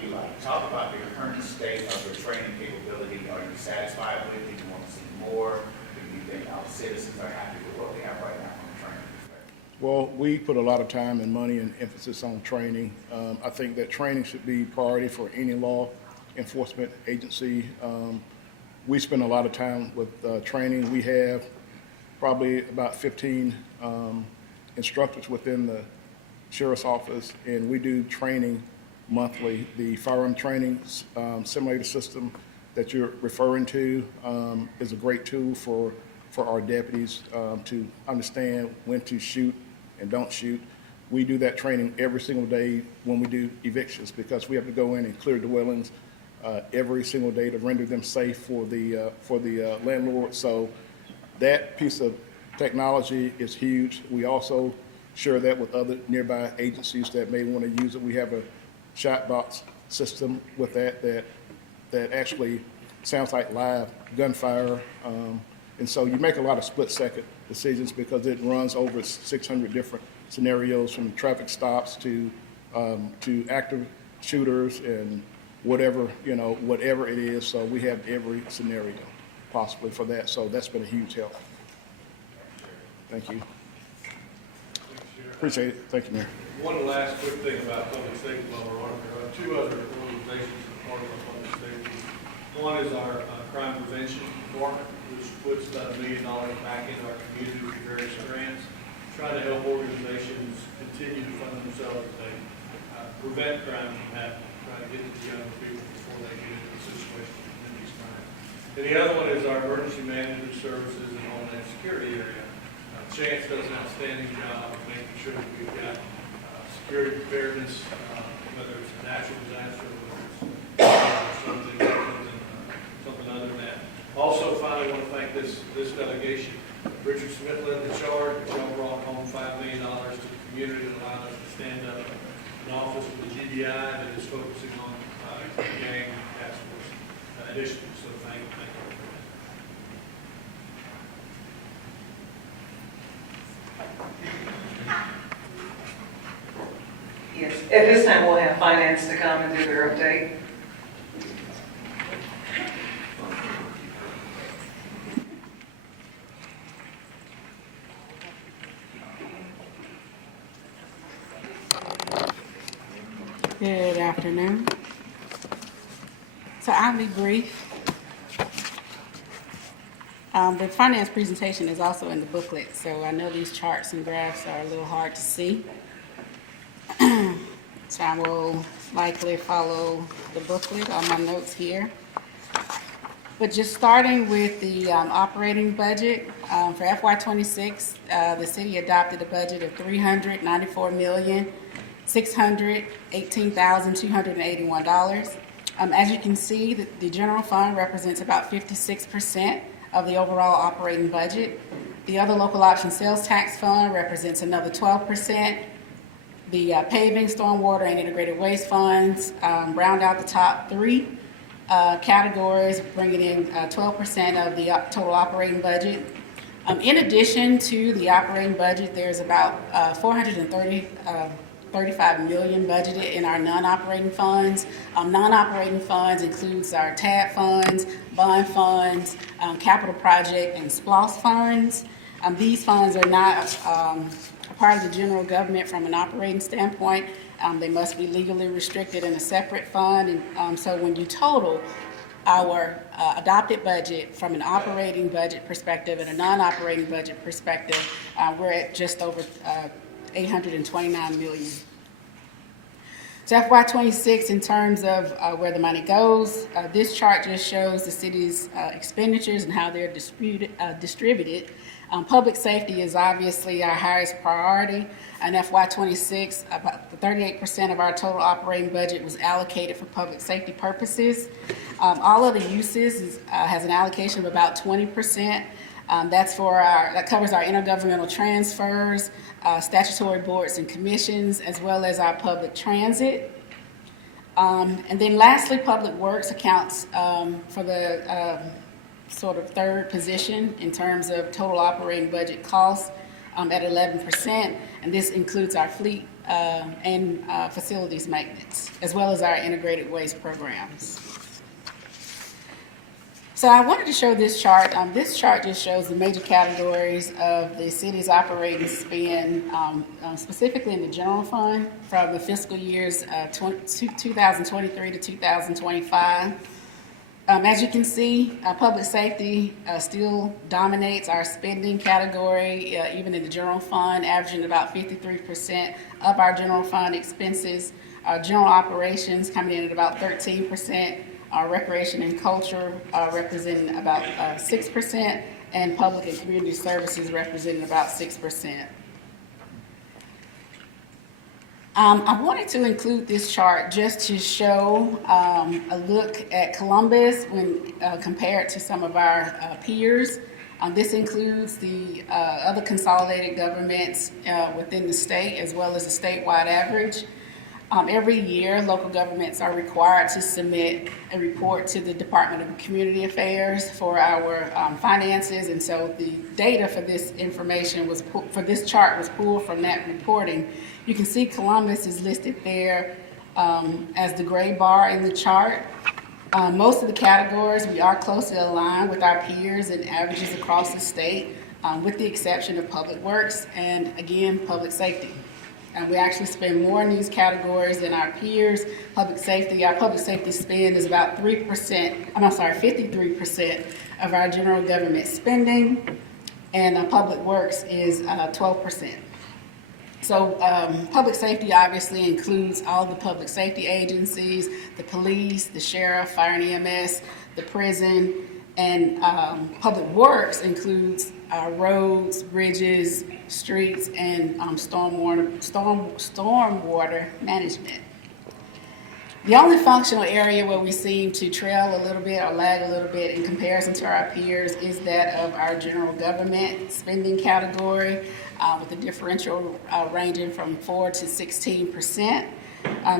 be like. Talk about the current state of the training capability. Are you satisfied with it? Do you want to see more? Do you think our citizens are happy with what we have right now from a training perspective? Well, we put a lot of time and money and emphasis on training. I think that training should be priority for any law enforcement agency. We spend a lot of time with training. We have probably about 15 instructors within the sheriff's office, and we do training monthly. The firearm training simulator system that you're referring to is a great tool for our deputies to understand when to shoot and don't shoot. We do that training every single day when we do evictions, because we have to go in and clear dwellings every single day to render them safe for the landlord. So that piece of technology is huge. We also share that with other nearby agencies that may want to use it. We have a shot box system with that actually sounds like live gunfire. And so you make a lot of split-second decisions because it runs over 600 different scenarios, from traffic stops to active shooters and whatever it is. So we have every scenario possibly for that. So that's been a huge help. Thank you. Appreciate it. Thank you, Mayor. One last quick thing about public safety while we're on here. Two other organizations that are part of our public safety. One is our crime prevention department, which puts about $1 million back into our community with various grants, trying to help organizations continue to fund themselves as they prevent crime from happening, trying to get to the young people before they get into the situation of committing these crimes. And the other one is our emergency management services and homeland security area. Chance does an outstanding job of making sure that we've got security preparedness, whether it's a natural disaster, whether it's something other than that. Also, finally, I want to thank this delegation. Richard Smith led the charge, but y'all brought home $5 million to the community that allowed us to stand up an office with the GBI that is focusing on gang task force initiatives. So thank you for that. Yes, at this time, we'll have finance to come and do their update. Good afternoon. So I'll be brief. The finance presentation is also in the booklet, so I know these charts and graphs are a little hard to see. So I will likely follow the booklet on my notes here. But just starting with the operating budget, for FY26, the city adopted a budget of $394,618,281. As you can see, the general fund represents about 56% of the overall operating budget. The other local option sales tax fund represents another 12%. The paving, stormwater, and integrated waste funds round out the top three categories, bringing in 12% of the total operating budget. In addition to the operating budget, there's about $435 million budgeted in our non-operating funds. Non-operating funds includes our TAD funds, bond funds, capital project, and SPLOST funds. These funds are not a part of the general government from an operating standpoint. They must be legally restricted in a separate fund. And so when you total our adopted budget from an operating budget perspective and a non-operating budget perspective, we're at just over $829 million. So FY26, in terms of where the money goes, this chart just shows the city's expenditures and how they're distributed. Public safety is obviously our highest priority. In FY26, about 38% of our total operating budget was allocated for public safety purposes. All of the uses has an allocation of about 20%. That covers our intergovernmental transfers, statutory boards and commissions, as well as our public transit. And then lastly, Public Works accounts for the sort of third position in terms of total operating budget costs at 11%. And this includes our fleet and facilities maintenance, as well as our integrated waste programs. So I wanted to show this chart. This chart just shows the major categories of the city's operating spend, specifically in the general fund from the fiscal years 2023 to 2025. As you can see, public safety still dominates our spending category, even in the general fund, averaging about 53% of our general fund expenses. General operations coming in at about 13%. Recreation and culture representing about 6%, and public and community services representing about 6%. I wanted to include this chart just to show a look at Columbus when compared to some of our peers. This includes the other consolidated governments within the state, as well as the statewide average. Every year, local governments are required to submit a report to the Department of Community Affairs for our finances, and so the data for this information for this chart was pulled from that reporting. You can see Columbus is listed there as the gray bar in the chart. Most of the categories, we are closely aligned with our peers and averages across the state, with the exception of Public Works and, again, public safety. We actually spend more in these categories than our peers. Our public safety spend is about 53% of our general government spending, and public works is 12%. So public safety obviously includes all the public safety agencies, the police, the sheriff, fire and EMS, the prison, and public works includes roads, bridges, streets, and stormwater management. The only functional area where we seem to trail a little bit or lag a little bit in comparison to our peers is that of our general government spending category, with the differential ranging from 4 to 16%.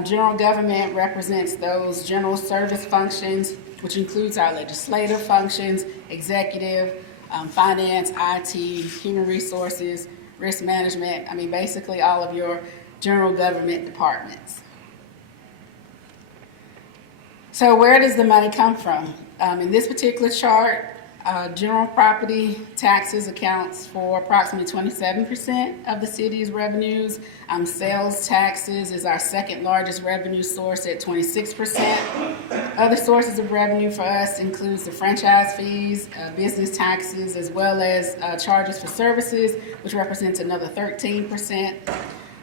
General government represents those general service functions, which includes our legislative functions, executive, finance, IT, human resources, risk management. I mean, basically all of your general government departments. So where does the money come from? In this particular chart, general property taxes accounts for approximately 27% of the city's revenues. Sales taxes is our second largest revenue source at 26%. Other sources of revenue for us includes the franchise fees, business taxes, as well as charges for services, which represents another 13%.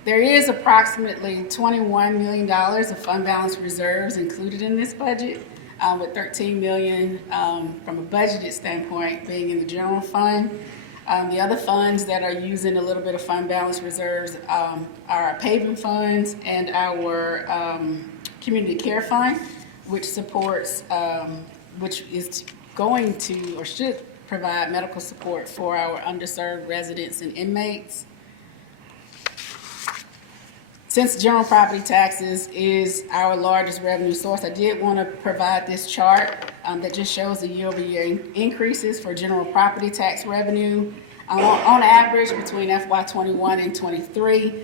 There is approximately $21 million of fund balance reserves included in this budget, with $13 million from a budgeted standpoint being in the general fund. The other funds that are using a little bit of fund balance reserves are our paving funds and our community care fund, which supports, which is going to or should provide medical support for our underserved residents and inmates. Since general property taxes is our largest revenue source, I did want to provide this chart that just shows the year-over-year increases for general property tax revenue. On average, between FY21 and 23,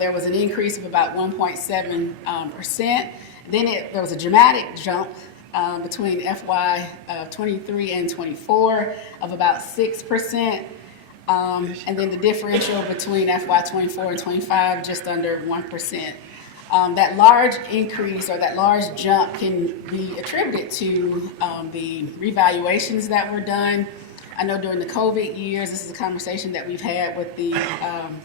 there was an increase of about 1.7%. Then there was a dramatic jump between FY23 and 24 of about 6%. And then the differential between FY24 and 25, just under 1%. That large increase or that large jump can be attributed to the revaluations that were done. I know during the COVID years, this is a conversation that we've had with the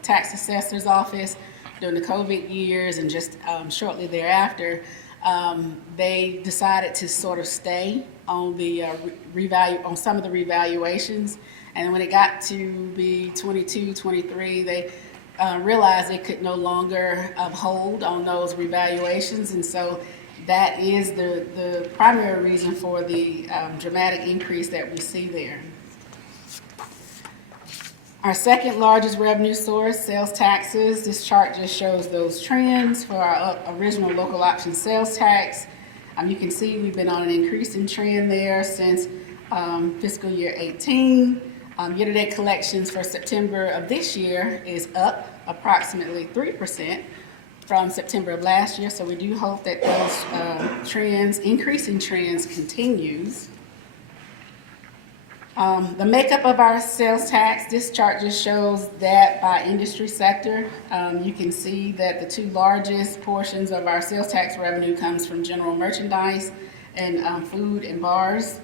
tax assessor's office during the COVID years, and just shortly thereafter, they decided to sort of stay on the on some of the revaluations. And when it got to be 22, 23, they realized they could no longer hold on those revaluations. And so that is the primary reason for the dramatic increase that we see there. Our second largest revenue source, sales taxes. This chart just shows those trends for our original local option sales tax. You can see we've been on an increasing trend there since fiscal year 18. Year-to-date collections for September of this year is up approximately 3% from September of last year. So we do hope that those trends, increasing trends, continues. The makeup of our sales tax, this chart just shows that by industry sector. You can see that the two largest portions of our sales tax revenue comes from general merchandise and food and bars.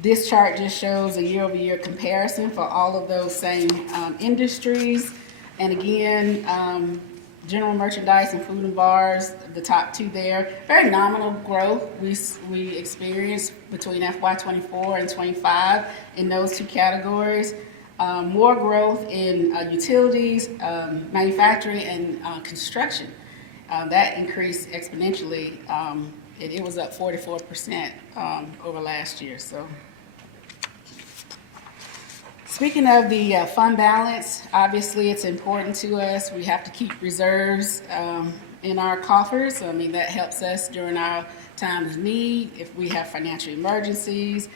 This chart just shows a year-over-year comparison for all of those same industries. And again, general merchandise and food and bars, the top two there, very nominal growth we experienced between FY24 and 25 in those two categories. More growth in utilities, manufacturing, and construction. That increased exponentially. It was up 44% over last year. So, speaking of the fund balance, obviously it's important to us. We have to keep reserves in our coffers. I mean, that helps us during our times of need if we have financial emergencies.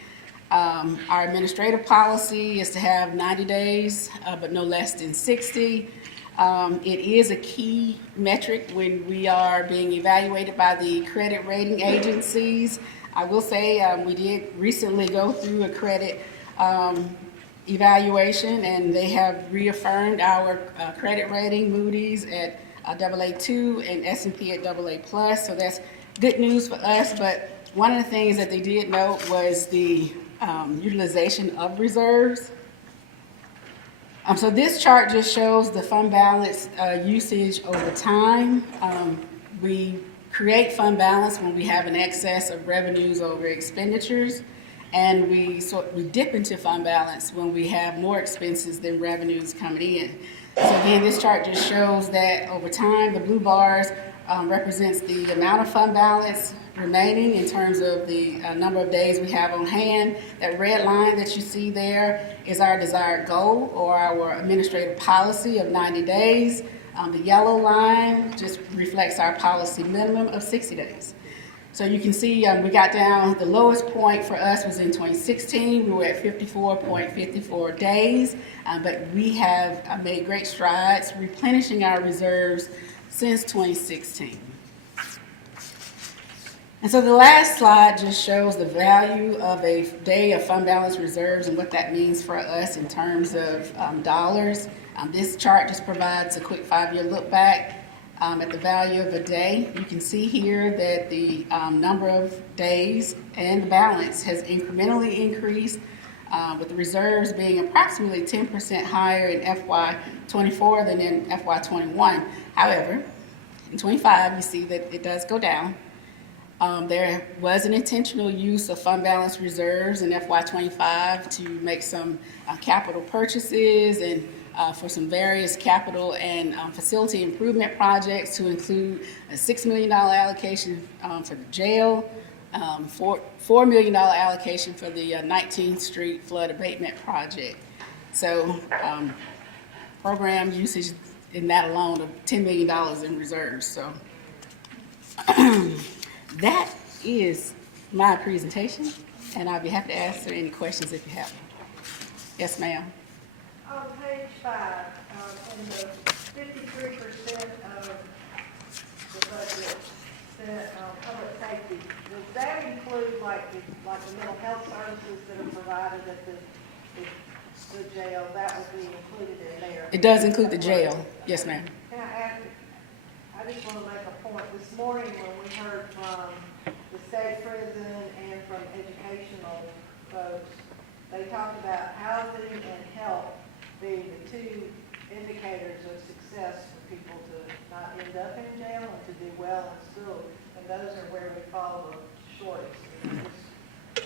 Our administrative policy is to have 90 days, but no less than 60. It is a key metric when we are being evaluated by the credit rating agencies. I will say we did recently go through a credit evaluation, and they have reaffirmed our credit rating, Moody's at AA2 and S&P at AA+. So that's good news for us. But one of the things that they did note was the utilization of reserves. So this chart just shows the fund balance usage over time. We create fund balance when we have an excess of revenues over expenditures, and we dip into fund balance when we have more expenses than revenues coming in. So again, this chart just shows that over time, the blue bars represents the amount of fund balance remaining in terms of the number of days we have on hand. That red line that you see there is our desired goal or our administrative policy of 90 days. The yellow line just reflects our policy minimum of 60 days. So you can see we got down, the lowest point for us was in 2016. We were at 54.54 days, but we have made great strides replenishing our reserves since 2016. And so the last slide just shows the value of a day of fund balance reserves and what that means for us in terms of dollars. This chart just provides a quick 5-year look back at the value of a day. You can see here that the number of days and the balance has incrementally increased, with the reserves being approximately 10% higher in FY24 than in FY21. However, in 25, you see that it does go down. There was an intentional use of fund balance reserves in FY25 to make some capital purchases and for some various capital and facility improvement projects, to include a $6 million allocation for the jail, $4 million allocation for the 19th Street flood abatement project. So program usage in that alone of $10 million in reserves. So that is my presentation, and I'll be happy to answer any questions if you have them. Yes, ma'am. On page 5, in the 53% of the budget spent on public safety, does that include like the mental health services that are provided at the jail? That would be included in there? It does include the jail. Yes, ma'am. Can I ask, I just want to make a point. This morning when we heard from the state prison and from educational folks, they talked about housing and health being the two indicators of success for people to not end up in jail and to do well in school. And those are where we fall the shortest.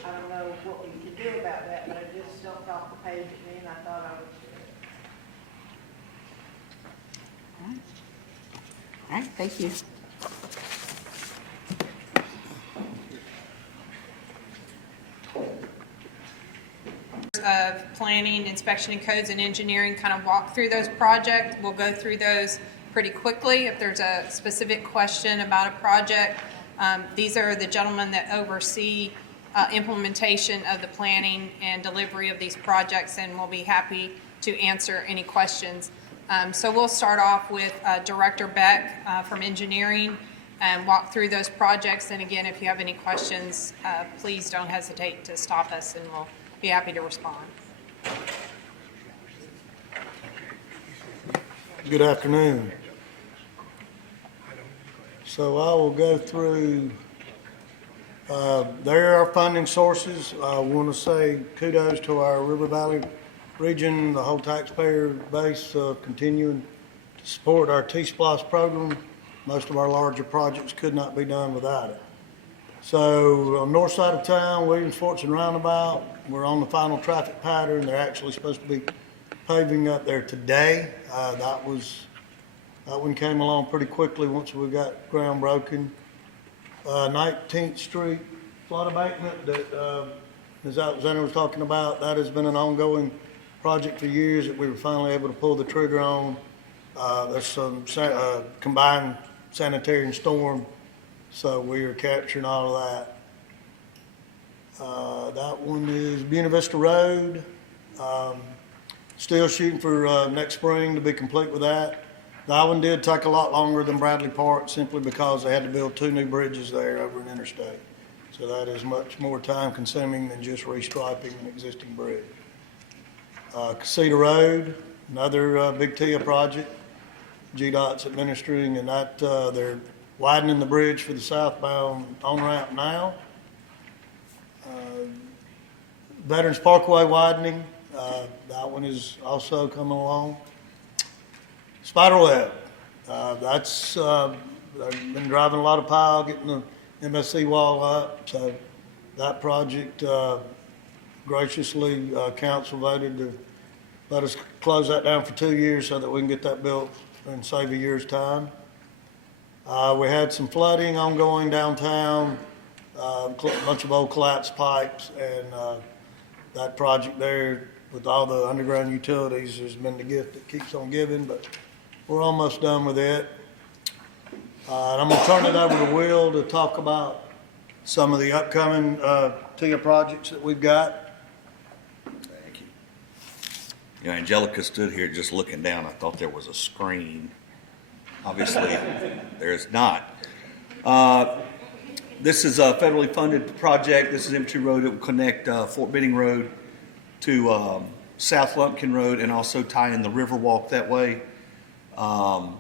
I don't know what we can do about that, but I just jumped off the page at me and I thought I would share it. All right, thank you. Of planning, inspection and codes and engineering kind of walk through those projects. We'll go through those pretty quickly. If there's a specific question about a project, these are the gentlemen that oversee implementation of the planning and delivery of these projects, and we'll be happy to answer any questions. So we'll start off with Director Beck from engineering and walk through those projects. And again, if you have any questions, please don't hesitate to stop us and we'll be happy to respond. Good afternoon. So I will go through, there are funding sources. I want to say kudos to our River Valley region, the whole taxpayer base continuing to support our T-SPLOST program. Most of our larger projects could not be done without it. So on the north side of town, Williams Fortune Roundabout, we're on the final traffic pattern. They're actually supposed to be paving up there today. That one came along pretty quickly once we got ground broken. 19th Street flood abatement that Ms. Alexander was talking about, that has been an ongoing project for years that we were finally able to pull the trigger on. There's some combined sanitary and storm, so we are capturing all of that. That one is Buena Vista Road. Still shooting for next spring to be complete with that. That one did take a lot longer than Bradley Park simply because they had to build 2 new bridges there over an interstate. So that is much more time consuming than just restriping an existing bridge. Casita Road, another big TIA project. GDOT's administering, and that they're widening the bridge for the southbound on-ramp now. Veterans Parkway widening, that one is also coming along. Spiderweb, that's, they've been driving a lot of pile, getting the MSC wall up, so that project, graciously, council voted to let us close that down for 2 years so that we can get that built and save a year's time. We had some flooding ongoing downtown, a bunch of old collapsed pipes, and that project there with all the underground utilities has been the gift that keeps on giving, but we're almost done with it. And I'm gonna turn it over to Will to talk about some of the upcoming TIA projects that we've got. Thank you. You know, Angelica stood here just looking down. I thought there was a screen. Obviously, there's not. This is a federally funded project. This is Infantry Road. It will connect Fort Benning Road to South Lumpkin Road and also tie in the Riverwalk that way. All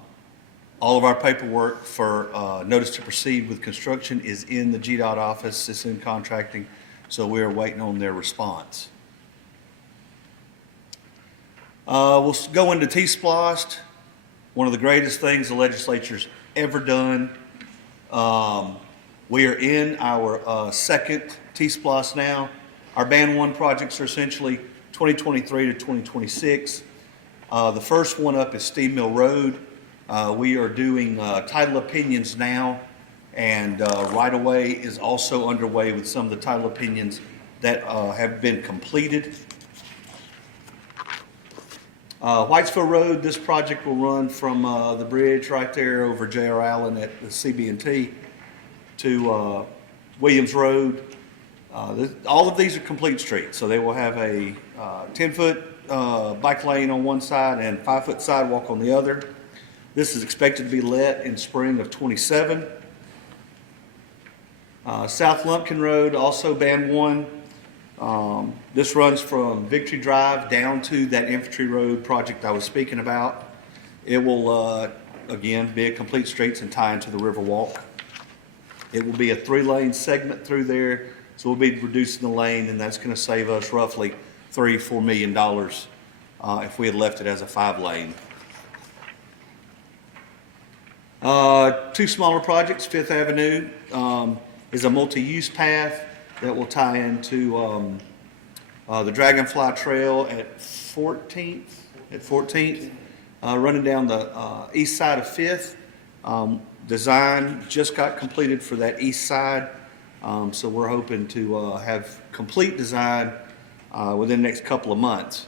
of our paperwork for notice to proceed with construction is in the GDOT office. It's in contracting, so we are waiting on their response. We'll go into T-Splost, one of the greatest things the legislature's ever done. We are in our second T-Splost now. Our Band 1 projects are essentially 2023 to 2026. The first one up is Steve Mill Road. We are doing title opinions now, and right-of-way is also underway with some of the title opinions that have been completed. Whitesville Road, this project will run from the bridge right there over J.R. Allen at the CB&T to Williams Road. All of these are complete streets, so they will have a 10-foot bike lane on one side and 5-foot sidewalk on the other. This is expected to be let in spring of '27. South Lumpkin Road, also Band 1. This runs from Victory Drive down to that Infantry Road project I was speaking about. It will, again, be a complete streets and tie into the Riverwalk. It will be a 3-lane segment through there, so we'll be reducing the lane, and that's going to save us roughly $3-4 million if we had left it as a 5-lane. Two smaller projects. Fifth Avenue is a multi-use path that will tie into the Dragonfly Trail at 14th, running down the east side of 5th. Design just got completed for that east side, so we're hoping to have complete design within the next couple of months.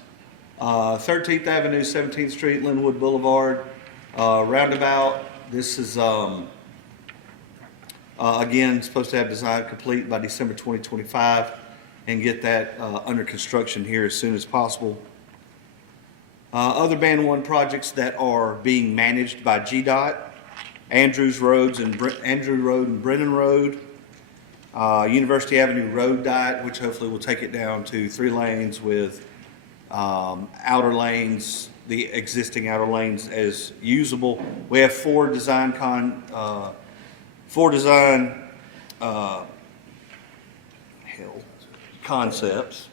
13th Avenue, 17th Street, Linwood Boulevard, roundabout. This is, again, supposed to have design complete by December 2025 and get that under construction here as soon as possible. Other Band 1 projects that are being managed by GDOT, Andrew Road and Brennan Road, University Avenue Road Diet, which hopefully will take it down to 3 lanes with outer lanes, the existing outer lanes as usable. We have 4 design concepts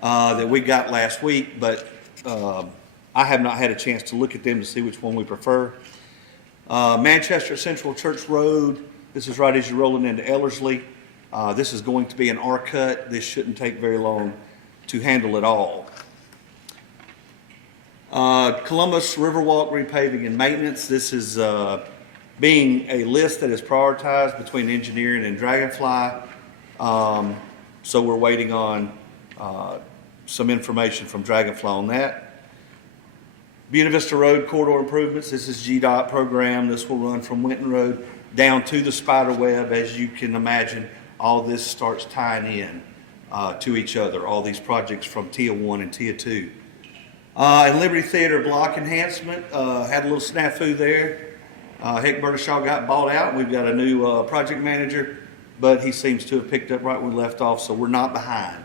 that we got last week, but I have not had a chance to look at them to see which one we prefer. Manchester Central Church Road, this is right as you're rolling into Ellerslie. This is going to be an R-cut. This shouldn't take very long to handle it all. Columbus Riverwalk repaving and maintenance. This is being a list that is prioritized between engineering and Dragonfly. So we're waiting on some information from Dragonfly on that. Buena Vista Road corridor improvements. This is GDOT program. This will run from Winton Road down to the spider web. As you can imagine, all this starts tying in to each other. All these projects from TIA 1 and TIA 2. And Liberty Theater block enhancement, had a little snafu there. Heck Bertishaw got bought out. We've got a new project manager, but he seems to have picked up right where we left off, so we're not behind.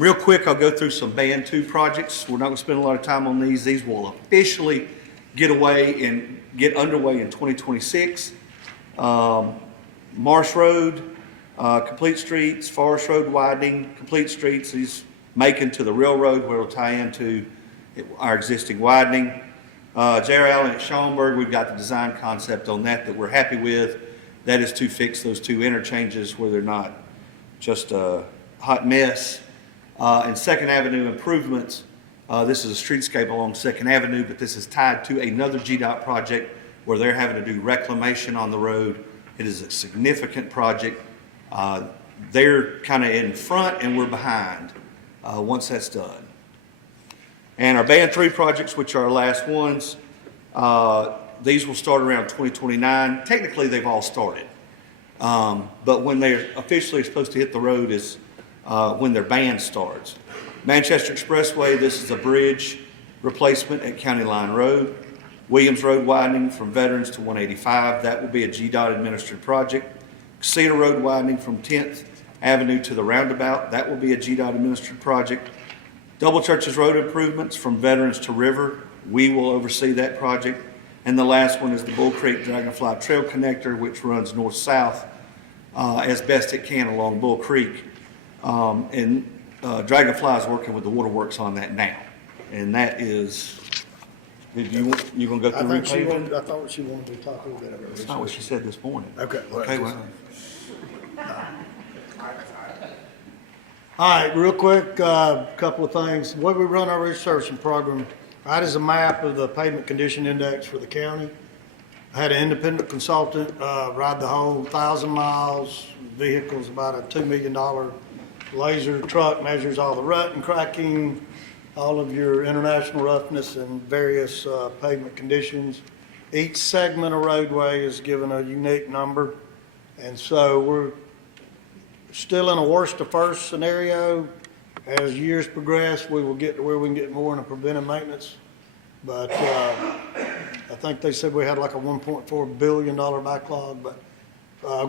Real quick, I'll go through some Band 2 projects. We're not going to spend a lot of time on these. These will officially get underway in 2026. Marsh Road, complete streets. Forest Road widening, complete streets. These making to the railroad where it'll tie into our existing widening. J.R. Allen at Schaumburg, we've got the design concept on that we're happy with. That is to fix those 2 interchanges where they're not just a hot mess. And 2nd Avenue improvements. This is a streetscape along 2nd Avenue, but this is tied to another GDOT project where they're having to do reclamation on the road. It is a significant project. They're kind of in front and we're behind once that's done. And our Band 3 projects, which are our last ones, these will start around 2029. Technically, they've all started. But when they're officially supposed to hit the road is when their band starts. Manchester Expressway, this is a bridge replacement at County Line Road. Williams Road widening from Veterans to 185, that will be a GDOT administered project. Cedar Road widening from 10th Avenue to the roundabout, that will be a GDOT administered project. Double Churches Road improvements from Veterans to River, we will oversee that project. And the last one is the Bull Creek Dragonfly Trail Connector, which runs north-south as best it can along Bull Creek. Dragonfly is working with the Waterworks on that now. And that is, you gonna go through repaving? I thought she wanted to talk a little bit about it. That's not what she said this morning. Okay. Okay, well. All right, real quick, couple of things. The way we run our research program, that is a map of the pavement condition index for the county. I had an independent consultant ride the whole 1,000 miles. Vehicle's about a $2 million laser truck, measures all the rut and cracking, all of your international roughness and various pavement conditions. Each segment of roadway is given a unique number. And so we're still in a worst to first scenario. As years progress, we will get to where we can get more in a preventive maintenance. But I think they said we had like a $1.4 billion backlog, but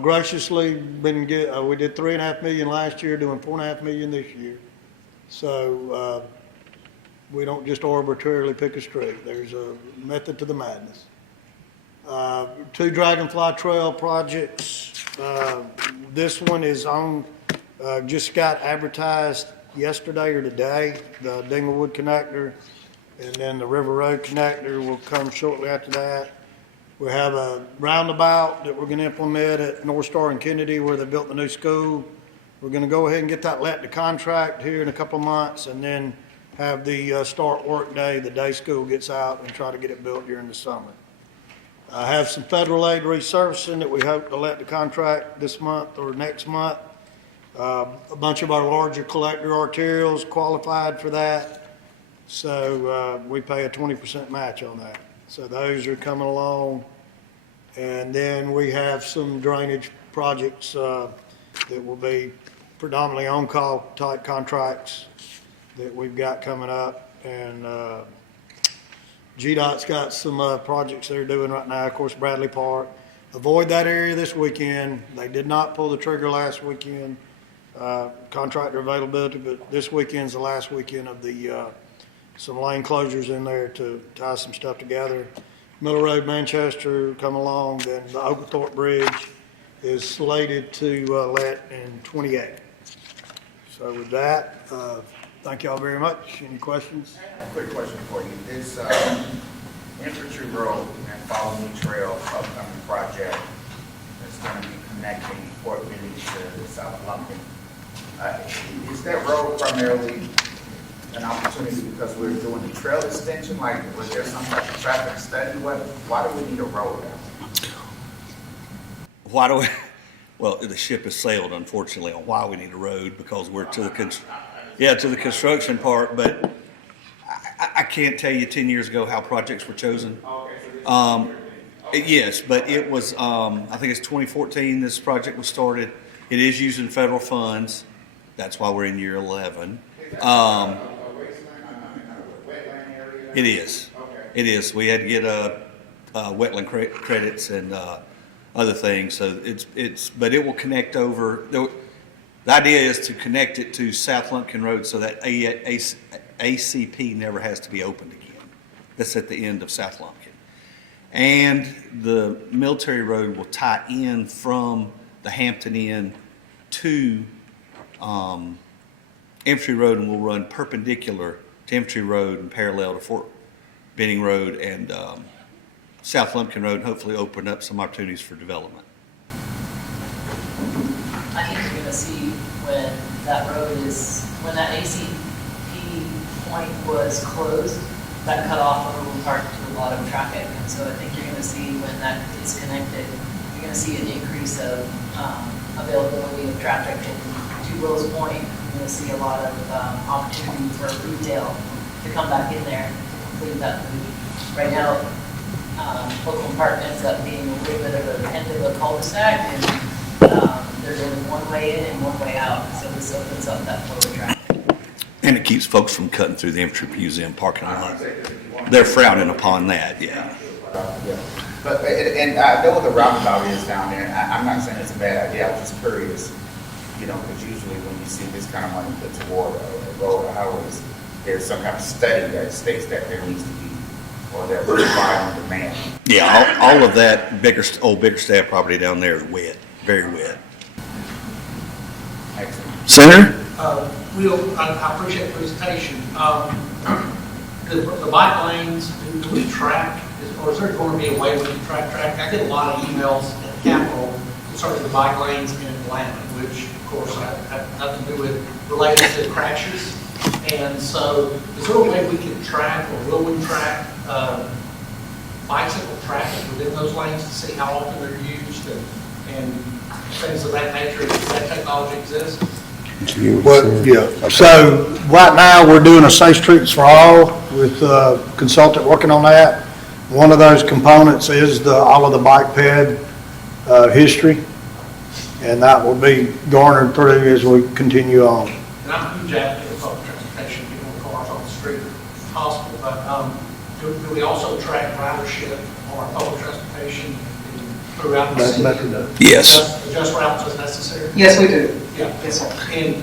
graciously we did $3.5 million last year, doing $4.5 million this year. So we don't just arbitrarily pick a street. There's a method to the madness. 2 Dragonfly Trail projects. This one is on, just got advertised yesterday or today, the Dinglewood connector, and then the River Road connector will come shortly after that. We have a roundabout that we're going to implement at North Star and Kennedy where they built the new school. We're going to go ahead and get that let to contract here in a couple of months and then have the start work day, the day school gets out, and try to get it built during the summer. I have some federal aid resurfacing that we hope to let the contract this month or next month. A bunch of our larger collector arterials qualified for that. So we pay a 20% match on that. So those are coming along. And then we have some drainage projects that will be predominantly on-call type contracts that we've got coming up. And GDOT's got some projects they're doing right now. Of course, Bradley Park. Avoid that area this weekend. They did not pull the trigger last weekend. Contractor availability, but this weekend's the last weekend of the some lane closures in there to tie some stuff together. Miller Road, Manchester, come along. Then the Oglethorpe Bridge is slated to let in 28. So with that, thank y'all very much. Any questions? Quick question for you. This Infantry Road and Follow Me Trail upcoming project that's going to be connecting Fort Benning to South Lumpkin. Is that road primarily an opportunity because we're doing the trail extension? Like, was there some type of traffic study? Why do we need a road? Well, the ship has sailed, unfortunately, on why we need a road, because we're to the construction part, but I can't tell you 10 years ago how projects were chosen. Yes, but it was, I think it's 2014 this project was started. It is using federal funds. That's why we're in year 11. It is. It is. We had to get wetland credits and other things. So but it will connect over. The idea is to connect it to South Lumpkin Road so that ACP never has to be opened again. That's at the end of South Lumpkin. And the military road will tie in from the Hampton Inn to Infantry Road, and will run perpendicular to Infantry Road and parallel to Fort Benning Road and South Lumpkin Road, and hopefully open up some opportunities for development. I think you're going to see when that ACP point was closed, that cut off a little part to a lot of traffic. And so I think you're going to see when that is connected, you're going to see an increase of availability of traffic. And to Will's point, you're going to see a lot of opportunity for retail to come back in there to complete that loop. Right now, Oakland Park ends up being a little bit of an end of a cul-de-sac, and there's only one way in and one way out. So this opens up that flow of traffic. And it keeps folks from cutting through the Infantry Museum parking lot. They're frowning upon that, yeah. Yeah. But, and I know what the roundabout is down there, and I'm not saying it's a bad idea, I was just curious, you know, because usually when you see this kind of money put toward a road or highways, there's some kind of study that states that there needs to be, or that we buy on demand. Yeah, all of that old Bickerstaff property down there is wet, very wet. Excellent. Senator? Will, I appreciate the presentation. The bike lanes, do we track, or is there going to be a way we can track? I get a lot of emails at Capitol concerning the bike lanes in Atlanta, which of course have nothing to do with related to crashes. And so is there a way we can track, or will we track bicycle traffic within those lanes to see how often they're used and things of that nature? Does that technology exist? But, yeah, so right now, we're doing a Safe Streets for All with a consultant working on that. One of those components is all of the bike ped history, and that will be garnered through as we continue on. And I'm a huge advocate of public transportation, getting cars on the street if possible, but do we also track ridership on our public transportation throughout the city? Yes. Adjust routes as necessary? Yes, we do. Yeah. Yes, sir. And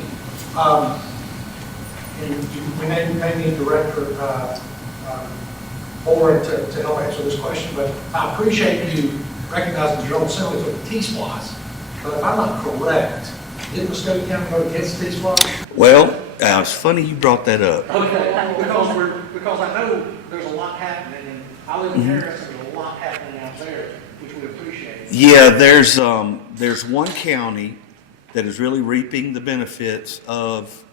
we may need Director Boren to help answer this question, but I appreciate you recognizing the General Assembly for the T-Splosh. But if I'm not correct, didn't Muskogee County vote against T-Splosh? Well, it's funny you brought that up. Okay, because I know there's a lot happening, and I live in Harris, and there's a lot happening out there, which we appreciate. Yeah, there's one county that is really reaping the benefits of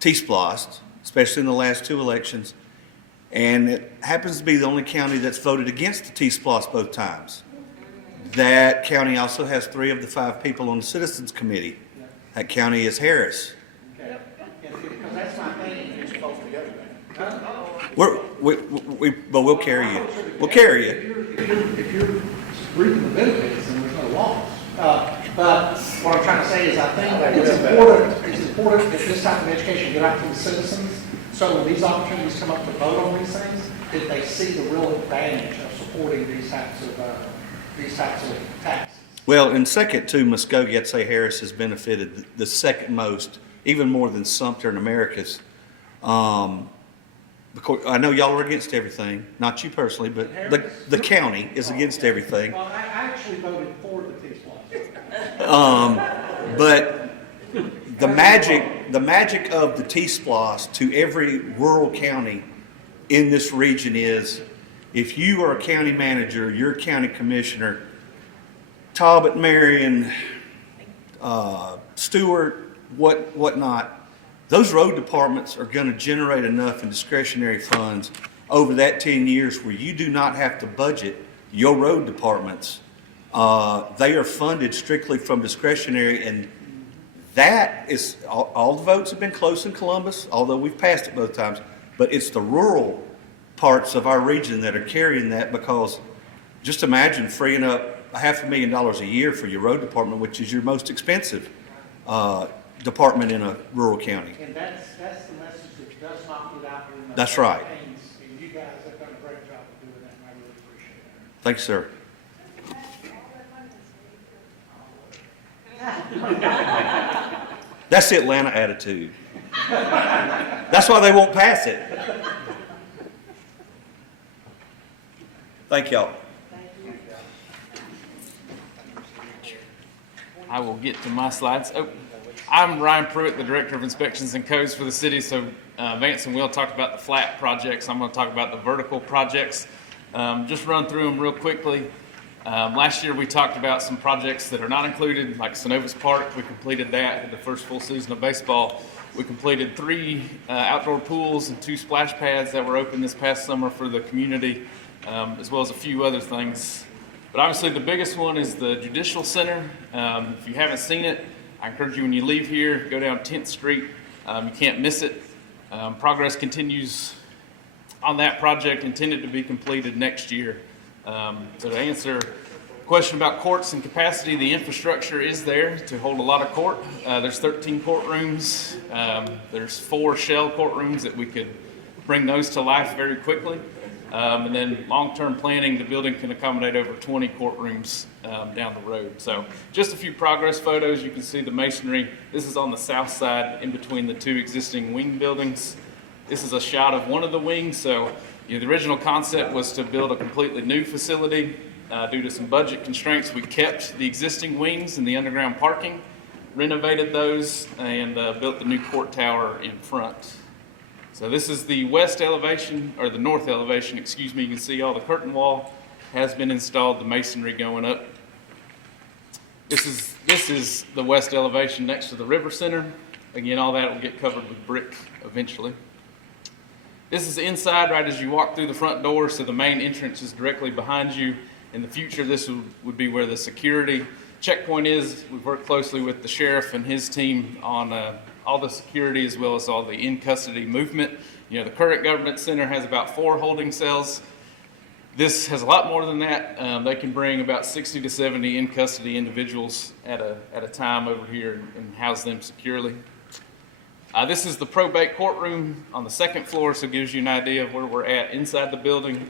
T-Splosh, especially in the last two elections. And it happens to be the only county that's voted against the T-Splosh both times. That county also has 3 of the 5 people on the Citizens Committee. That county is Harris. Okay. Because that's my thing, you're supposed to go there. But we'll carry you. We'll carry you. If you're reaping the benefits, then there's no loss. But what I'm trying to say is I think that it's important that this type of education get out to the citizens, so when these opportunities come up to vote on these things, that they see the real advantage of supporting these types of taxes. Well, and second to Muskogee, I'd say Harris has benefited the second most, even more than Sumter and Americus. Because I know y'all are against everything, not you personally, but the county is against everything. Well, I actually voted for the T-Splosh. But the magic of the T-Splosh to every rural county in this region is, if you are a county manager, you're a county commissioner, Talbot, Marion, Stewart, whatnot, those road departments are going to generate enough in discretionary funds over that 10 years where you do not have to budget your road departments. They are funded strictly from discretionary, and that is, all the votes have been close in Columbus, although we've passed it both times, but it's the rural parts of our region that are carrying that, because just imagine freeing up $500,000 a year for your road department, which is your most expensive department in a rural county. And that's the message that does not get out in the That's right. campaigns, and you guys have done a great job of doing that, and I really appreciate that. Thanks, sir. That's the Atlanta attitude. That's why they won't pass it. Thank y'all. I will get to my slides. Oh, I'm Ryan Pruitt, the Director of Inspections and Codes for the city. So Vance and Will talked about the flat projects. I'm going to talk about the vertical projects. Just run through them real quickly. Last year we talked about some projects that are not included, like Synovus Park. We completed that in the first full season of baseball. We completed 3 outdoor pools and 2 splash pads that were open this past summer for the community. as well as a few other things. But obviously the biggest one is the Judicial Center. If you haven't seen it, I encourage you when you leave here, go down 10th Street. You can't miss it. Progress continues on that project, intended to be completed next year. So to answer the question about courts and capacity, the infrastructure is there to hold a lot of court. There's 13 courtrooms. There's 4 shell courtrooms that we could bring those to life very quickly. And then long-term planning, the building can accommodate over 20 courtrooms down the road. So just a few progress photos. You can see the masonry. This is on the south side in between the 2 existing wing buildings. This is a shot of one of the wings. So the original concept was to build a completely new facility. Due to some budget constraints, we kept the existing wings and the underground parking, renovated those, and built the new court tower in front. So this is the west elevation, or the north elevation, excuse me. You can see all the curtain wall has been installed, the masonry going up. This is the west elevation next to the River Center. Again, all that will get covered with brick eventually. This is inside right as you walk through the front door, so the main entrance is directly behind you. In the future, this would be where the security checkpoint is. We've worked closely with the sheriff and his team on all the security as well as all the in-custody movement. The current government center has about 4 holding cells. This has a lot more than that. They can bring about 60 to 70 in-custody individuals at a time over here and house them securely. This is the probate courtroom on the 2nd floor, so it gives you an idea of where we're at inside the building.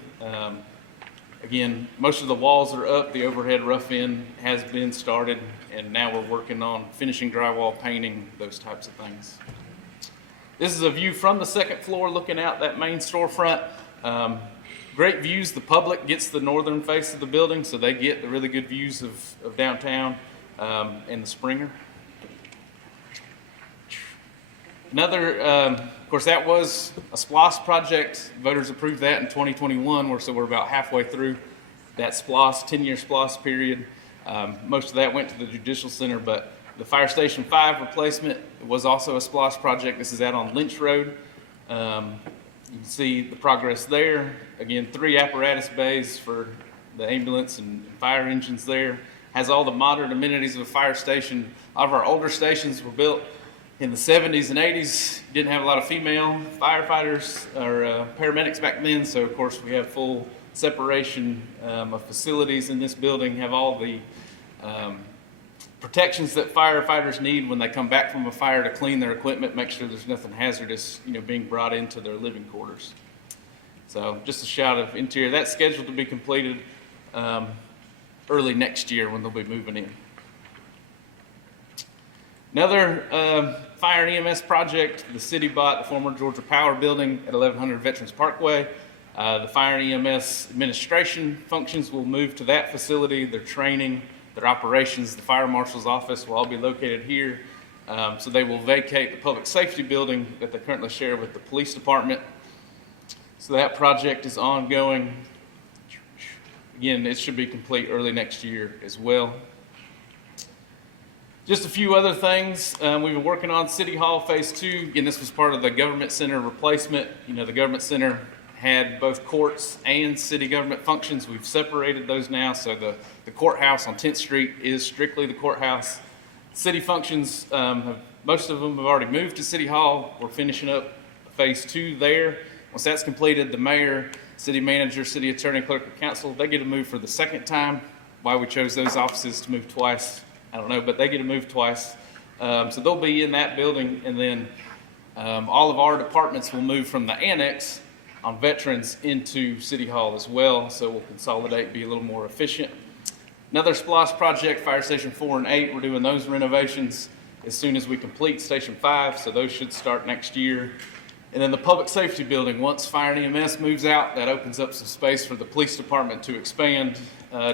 Again, most of the walls are up. The overhead rough end has been started, and now we're working on finishing drywall, painting, those types of things. This is a view from the 2nd floor looking out that main storefront. Great views. The public gets the northern face of the building, so they get the really good views of downtown and the Springer. Another, of course, that was a SPLOS project. Voters approved that in 2021, so we're about halfway through that SPLOS, 10-year SPLOS period. Most of that went to the Judicial Center, but the Fire Station 5 replacement was also a SPLOS project. This is out on Lynch Road. You can see the progress there. Again, 3 apparatus bays for the ambulance and fire engines there. Has all the modern amenities of a fire station. A lot of our older stations were built in the 70s and 80s. Didn't have a lot of female firefighters or paramedics back then, so of course we have full separation of facilities in this building, have all the protections that firefighters need when they come back from a fire to clean their equipment, make sure there's nothing hazardous being brought into their living quarters. So just a shot of interior. That's scheduled to be completed early next year when they'll be moving in. Another fire and EMS project, the city bought the former Georgia Power building at 1100 Veterans Parkway. The fire and EMS administration functions will move to that facility. Their training, their operations, the fire marshal's office will all be located here. So they will vacate the public safety building that they currently share with the police department. So that project is ongoing. Again, it should be complete early next year as well. Just a few other things. We've been working on City Hall Phase 2. Again, this was part of the Government Center replacement. The Government Center had both courts and city government functions. We've separated those now, so the courthouse on 10th Street is strictly the courthouse. City functions, most of them have already moved to City Hall. We're finishing up Phase 2 there. Once that's completed, the mayor, city manager, city attorney, clerk of council, they get to move for the 2nd time. Why we chose those offices to move twice, I don't know, but they get to move twice. So they'll be in that building, and then all of our departments will move from the annex on veterans into City Hall as well, so we'll consolidate, be a little more efficient. Another SPLOS project, Fire Station 4 and 8, we're doing those renovations as soon as we complete Station 5, so those should start next year. And then the public safety building, once fire and EMS moves out, that opens up some space for the police department to expand,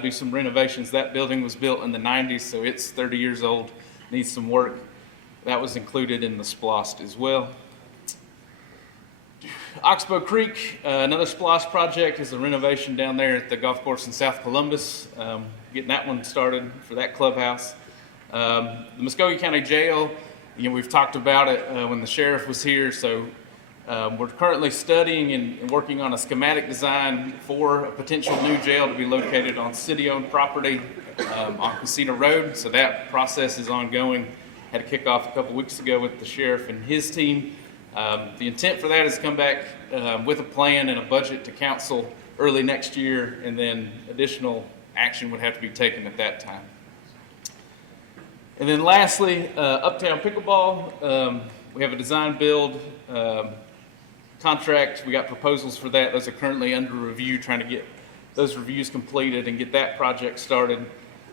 do some renovations. That building was built in the 90s, so it's 30 years old, needs some work. That was included in the SPLOS as well. Oxbow Creek, another SPLOS project, is a renovation down there at the golf course in South Columbus. Getting that one started for that clubhouse. The Muskogee County Jail, we've talked about it when the sheriff was here, so We're currently studying and working on a schematic design for a potential new jail to be located on city-owned property on Casino Road. So that process is ongoing. Had a kickoff a couple weeks ago with the sheriff and his team. The intent for that is to come back with a plan and a budget to council early next year, and then additional action would have to be taken at that time. And then lastly, Uptown Pickleball. We have a design build contract. We got proposals for that. Those are currently under review, trying to get those reviews completed and get that project started.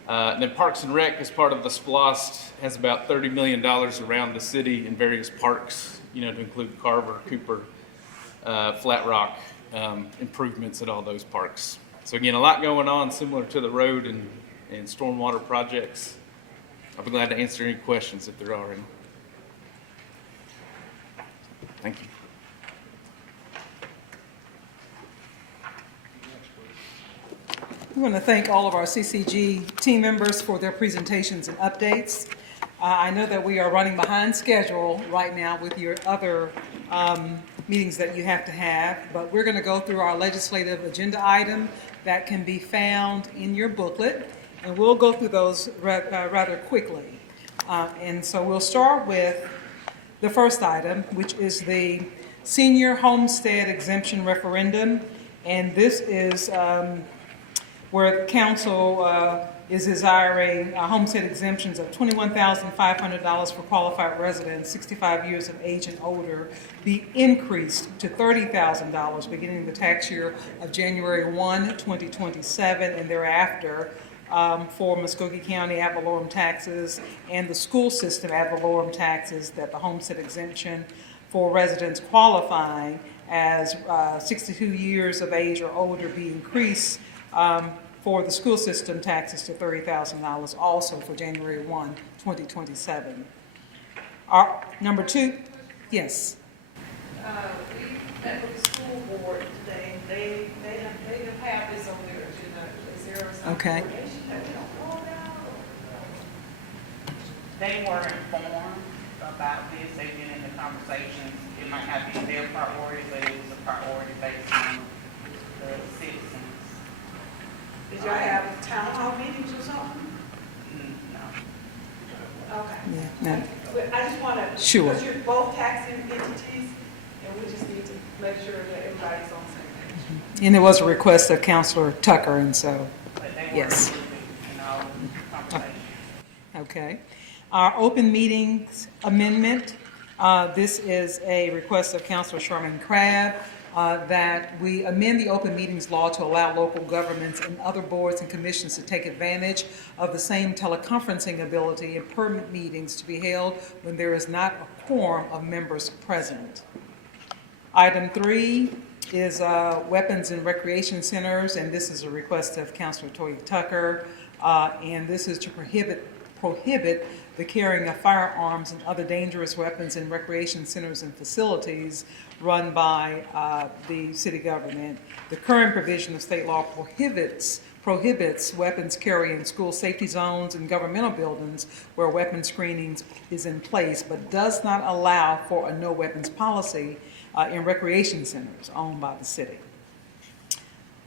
And then Parks and Rec, as part of the SPLOST, has about $30 million around the city in various parks, to include Carver, Cooper, Flat Rock, improvements at all those parks. So again, a lot going on, similar to the road and stormwater projects. I'll be glad to answer any questions if there are any. Thank you. We want to thank all of our CCG team members for their presentations and updates. I know that we are running behind schedule right now with your other meetings that you have to have, but we're going to go through our legislative agenda item that can be found in your booklet, and we'll go through those rather quickly. And so we'll start with the first item, which is the senior homestead exemption referendum, and this is where the council is desiring homestead exemptions of $21,500 for qualified residents 65 years of age and older be increased to $30,000 beginning the tax year of January 1, 2027, and thereafter for Muskogee County ad valorem taxes and the school system ad valorem taxes, that the homestead exemption for residents qualifying as 62 years of age or older be increased for the school system taxes to $30,000 also for January 1, 2027. Number two, yes. We met with the school board today. They have this on their agenda. Is there some Okay. information that we don't know about? They were informed about this, they've been in the conversations. It might not be their priority, but it was a priority based on the citizens. Did y'all have town hall meetings or something? No. Okay. Yeah, no. But I just want to, Sure. because you're both taxing entities, and we just need to make sure that everybody's on the same page. And it was a request of Councilor Tucker, and so, But they were yes. included in all the conversations. Okay. Our open meetings amendment, this is a request of Councilor Sherman Crabb, that we amend the open meetings law to allow local governments and other boards and commissions to take advantage of the same teleconferencing ability and permit meetings to be held when there is not a quorum of members present. Item 3 is weapons and recreation centers, and this is a request of Councilor Toya Tucker, and this is to prohibit the carrying of firearms and other dangerous weapons in recreation centers and facilities run by the city government. The current provision of state law prohibits weapons carry in school safety zones and governmental buildings where weapon screenings is in place, but does not allow for a no weapons policy in recreation centers owned by the city.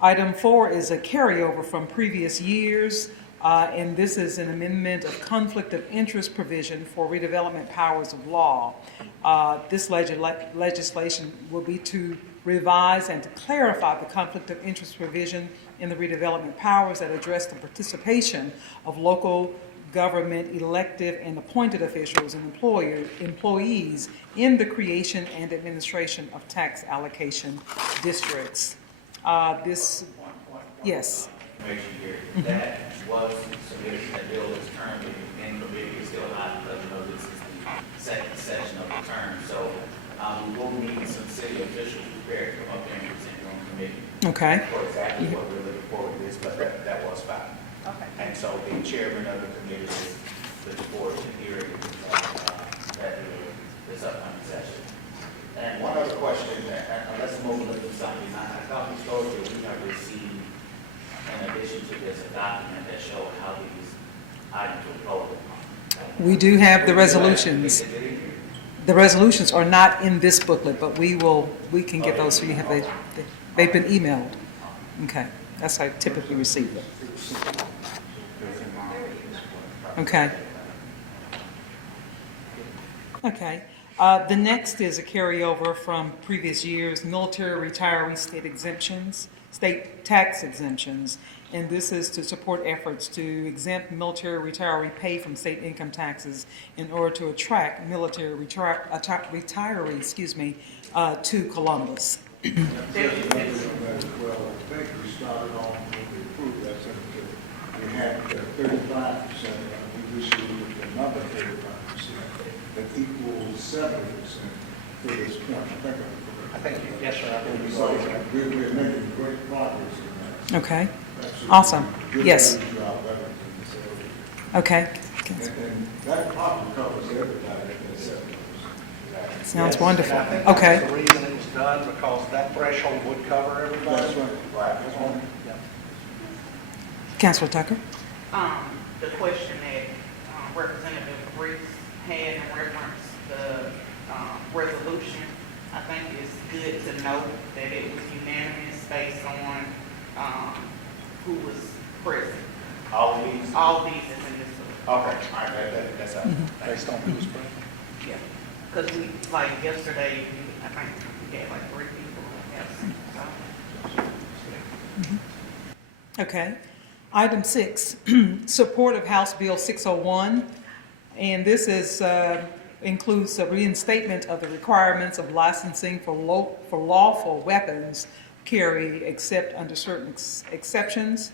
Item 4 is a carryover from previous years. And this is an amendment of conflict of interest provision for redevelopment powers of law. This legislation will be to revise and to clarify the conflict of interest provision in the redevelopment powers that address the participation of local government elected and appointed officials and employees in the creation and administration of tax allocation districts. Yes. Information here. That was submitted, that bill is currently in committee, it's still not, because this is the second session of the term. So we will need some city officials prepared to come up there and present on committee. Okay. For exactly what we're looking forward to this, but that was fine. Okay. And so the chairman of the committee is looking forward to hearing that this upcoming session. And one other question, unless I'm overlooking something, I thought historically we have received, in addition to this, a document that showed how these items were voted on. We do have the resolutions. The resolutions are not in this booklet, but we can get those, so you have, they've been emailed. Okay, that's how I typically receive them. Okay. Okay. The next is a carryover from previous years, military retiree state tax exemptions. And this is to support efforts to exempt military retiree pay from state income taxes in order to attract military retirees, to Columbus. Well, I think we started off when we approved that, we had 35%, and we issued another 35% that equals 70% for this point. I think, yes, sir. We're making great progress in that. Okay. Awesome. Yes. Okay. And that probably covers everybody except those. Sounds wonderful. And I think Okay. that's the reason it was done, because that threshold would cover everybody. That's right. That's right. Councilor Tucker? The question that Representative Briggs had in reference the resolution, I think it's good to note that it was unanimous based on who was present. All these? All these is in this. Okay, all right, that's out. Based on who's present? Yeah, because we, like yesterday, I think we had like 3 people absent, so. Okay. Item 6, support of House Bill 601. And this is, includes a reinstatement of the requirements of licensing for lawful weapons carry except under certain exceptions.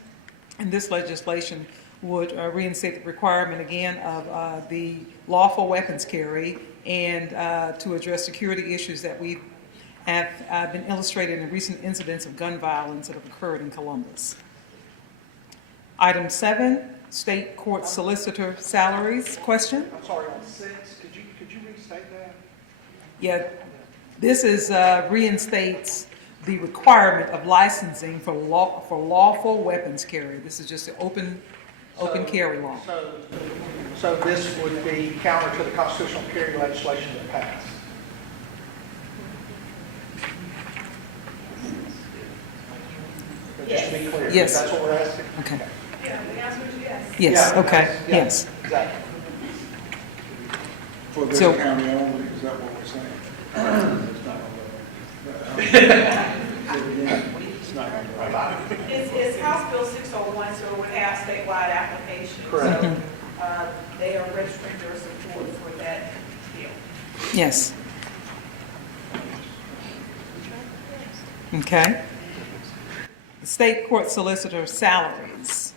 And this legislation would reinstate the requirement again of the lawful weapons carry and to address security issues that we have been illustrated in recent incidents of gun violence that have occurred in Columbus. Item 7, state court solicitor salaries. Question? I'm sorry, on 6, could you restate that? Yeah, this is reinstates the requirement of licensing for lawful weapons carry. This is just an open carry law. So this would be counter to the constitutional carry legislation that passed? But just to be clear, Yes. that's what we're asking? Okay. Yeah, the answer is yes. Yes, Yeah, okay, yeah, yes. Exactly. For this So- county only, is that what we're saying? It's not gonna work. It's House Bill 601, so it would have statewide application. Correct. So, they are registering their support for that bill. Yes. Okay. The state court solicitor salaries.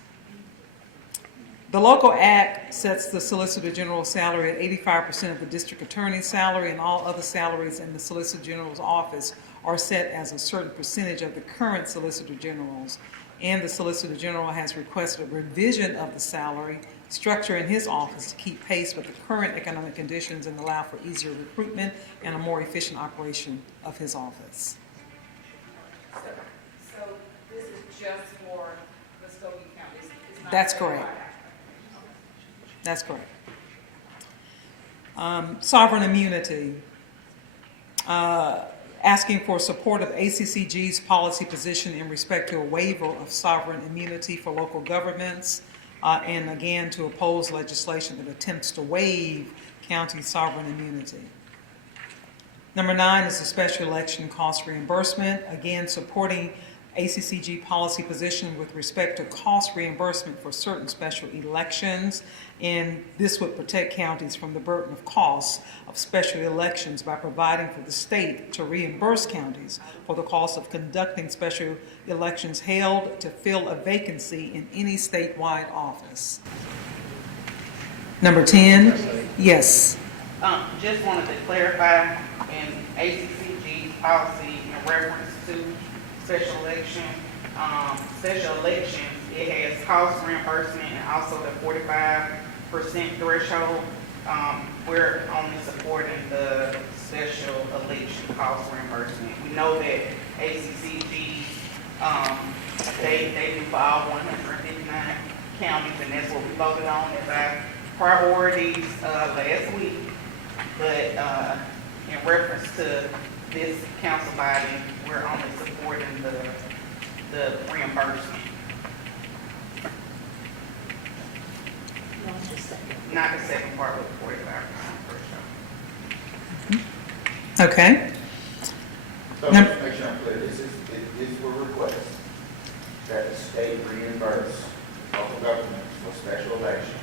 The local act sets the solicitor general's salary at 85% of the district attorney's salary, and all other salaries in the solicitor general's office are set as a certain percentage of the current solicitor general's. And the solicitor general has requested a revision of the salary structure in his office to keep pace with the current economic conditions and allow for easier recruitment and a more efficient operation of his office. So this is just for Muskogee County? It's not That's statewide. correct. That's correct. Sovereign immunity. Asking for support of ACCG's policy position in respect to a waiver of sovereign immunity for local governments, and again, to oppose legislation that attempts to waive county sovereign immunity. Number 9 is the special election cost reimbursement, again, supporting ACCG policy position with respect to cost reimbursement for certain special elections, and this would protect counties from the burden of costs of special elections by providing for the state to reimburse counties for the cost of conducting special elections held to fill a vacancy in any statewide office. Number 10, yes. Just wanted to clarify in ACCG's policy in reference to special elections, it has cost reimbursement and also the 45% threshold. We're only supporting the special election cost reimbursement. We know that ACCG, they do for all 159 counties, and that's what we voted on as our priorities last week. But, in reference to this council body, we're only supporting the reimbursement. Not the second part, but the 45 for sure. Okay. So, Num- just to make sure I'm clear, this will request that the state reimburse local governments for special elections,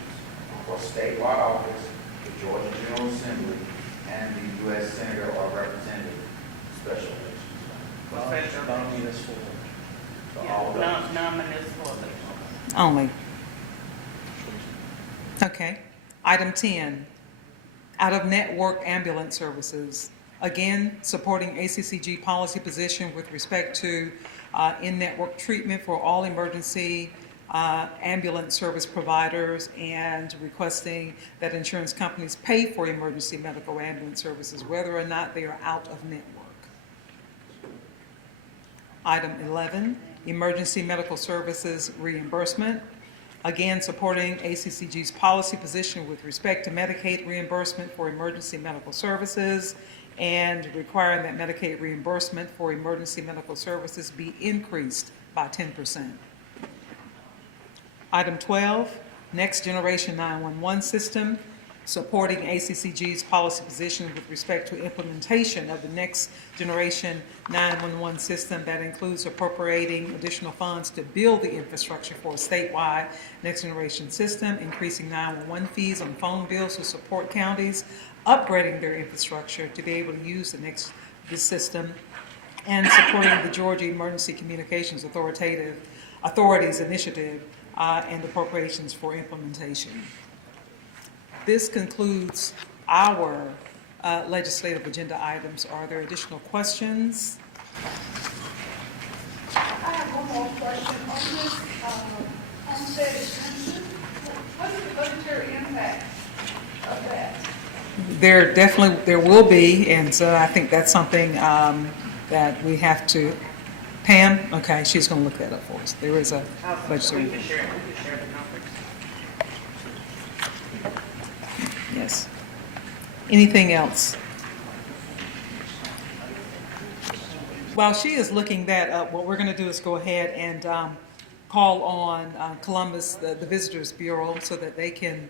for statewide office, the Georgia General Assembly, and the U.S. Senator or Representative special elections. Non-municipal. So all those. Non-municipal elections. Only. Okay. Item 10, out-of-network ambulance services. Again, supporting ACCG policy position with respect to in-network treatment for all emergency ambulance service providers and requesting that insurance companies pay for emergency medical ambulance services, whether or not they are out of network. Item 11, emergency medical services reimbursement. Again, supporting ACCG's policy position with respect to Medicaid reimbursement for emergency medical services and requiring that Medicaid reimbursement for emergency medical services be increased by 10%. Item 12, Next Generation 911 System, supporting ACCG's policy position with respect to implementation of the Next Generation 911 system that includes appropriating additional funds to build the infrastructure for a statewide Next Generation system, increasing 911 fees on phone bills to support counties, upgrading their infrastructure to be able to use this system, and supporting the Georgia Emergency Communications Authority's initiative and appropriations for implementation. This concludes our legislative agenda items. Are there additional questions? I have one more question on this homestead exemption. What is the budgetary impact of that? There will be, and so I think that's something that we have to. Pam, okay, she's going to look that up for us. There is a budgetary. We can share the numbers. Yes. Anything else? While she is looking that up, what we're going to do is go ahead and call on Columbus, the Visitors Bureau, so that they can,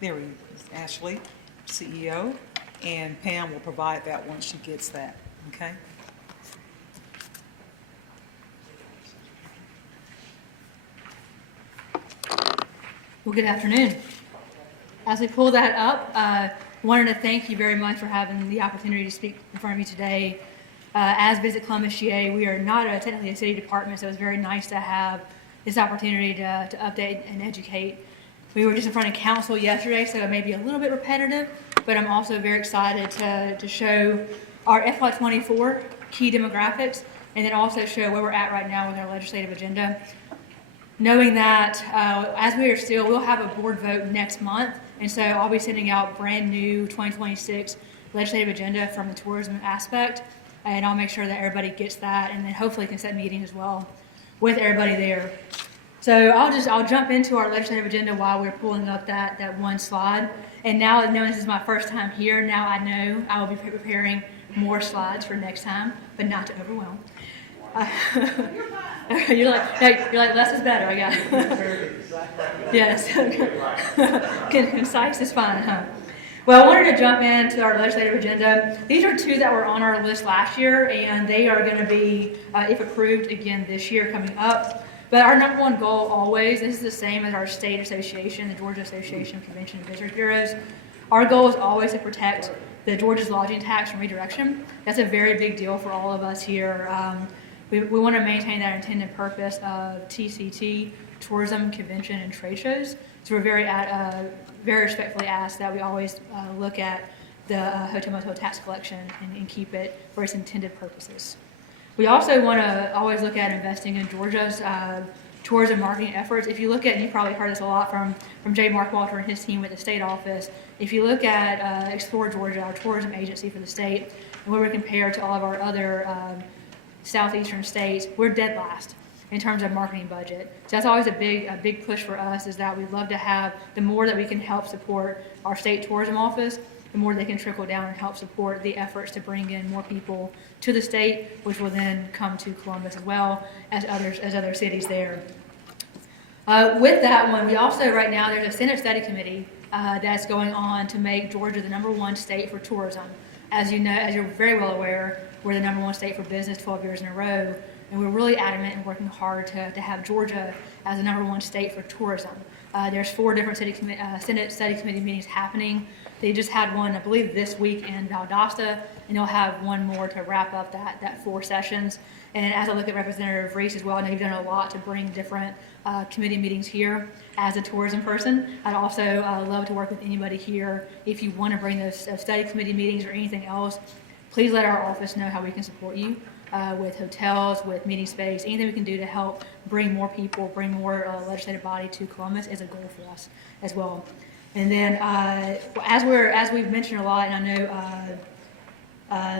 there he is, Ashley, CEO, and Pam will provide that once she gets that, okay? Well, good afternoon. As we pull that up, wanted to thank you very much for having the opportunity to speak in front of you today. As Visit Columbus GA, we are not technically a city department, so it's very nice to have this opportunity to update and educate. We were just in front of council yesterday, so it may be a little bit repetitive, but I'm also very excited to show our FY24 key demographics and then also show where we're at right now with our legislative agenda. Knowing that as we'll have a board vote next month, and so I'll be sending out brand new 2026 legislative agenda from the tourism aspect, and I'll make sure that everybody gets that, and then hopefully can set meetings as well with everybody there. So I'll jump into our legislative agenda while we're pulling up that one slide. And now knowing this is my first time here, now I know I will be preparing more slides for next time, but not to overwhelm. You're like less is better, I guess. Yes. Concise is fine, huh? Well, I wanted to jump into our legislative agenda. These are two that were on our list last year, and they are going to be, if approved, again this year coming up. But our number one goal always, this is the same as our state association, the Georgia Association of Convention and Visitors Bureaus. Our goal is always to protect the Georgia's lodging tax from redirection. That's a very big deal for all of us here. We want to maintain that intended purpose of TCT, tourism, convention, and trade shows. So we're very respectfully ask that we always look at the hotel motel tax collection and keep it for its intended purposes. We also want to always look at investing in Georgia's tourism marketing efforts. If you look at, and you've probably heard this a lot from Jay Markwalter and his team with the state office, if you look at Explore Georgia, our tourism agency for the state, and where we compare to all of our other southeastern states, we're dead last in terms of marketing budget. So that's always a big push for us, is that we'd love to have the more that we can help support our state tourism office, the more they can trickle down and help support the efforts to bring in more people to the state, which will then come to Columbus as well as other cities there. With that one, we also, right now, there's a Senate study committee that's going on to make Georgia the #1 state for tourism. As you know, as you're very well aware, we're the #1 state for business 12 years in a row, and we're really adamant and working hard to have Georgia as the #1 state for tourism. There's 4 different Senate study committee meetings happening. They just had one, I believe, this week in Valdosta, and they'll have one more to wrap up that 4 sessions. And as I look at Representative Reese as well, I know you've done a lot to bring different committee meetings here. As a tourism person, I'd also love to work with anybody here. If you want to bring those study committee meetings or anything else, please let our office know how we can support you with hotels, with meeting space, anything we can do to help bring more people, bring more legislative body to Columbus is a goal for us as well. And then as we've mentioned a lot, and I know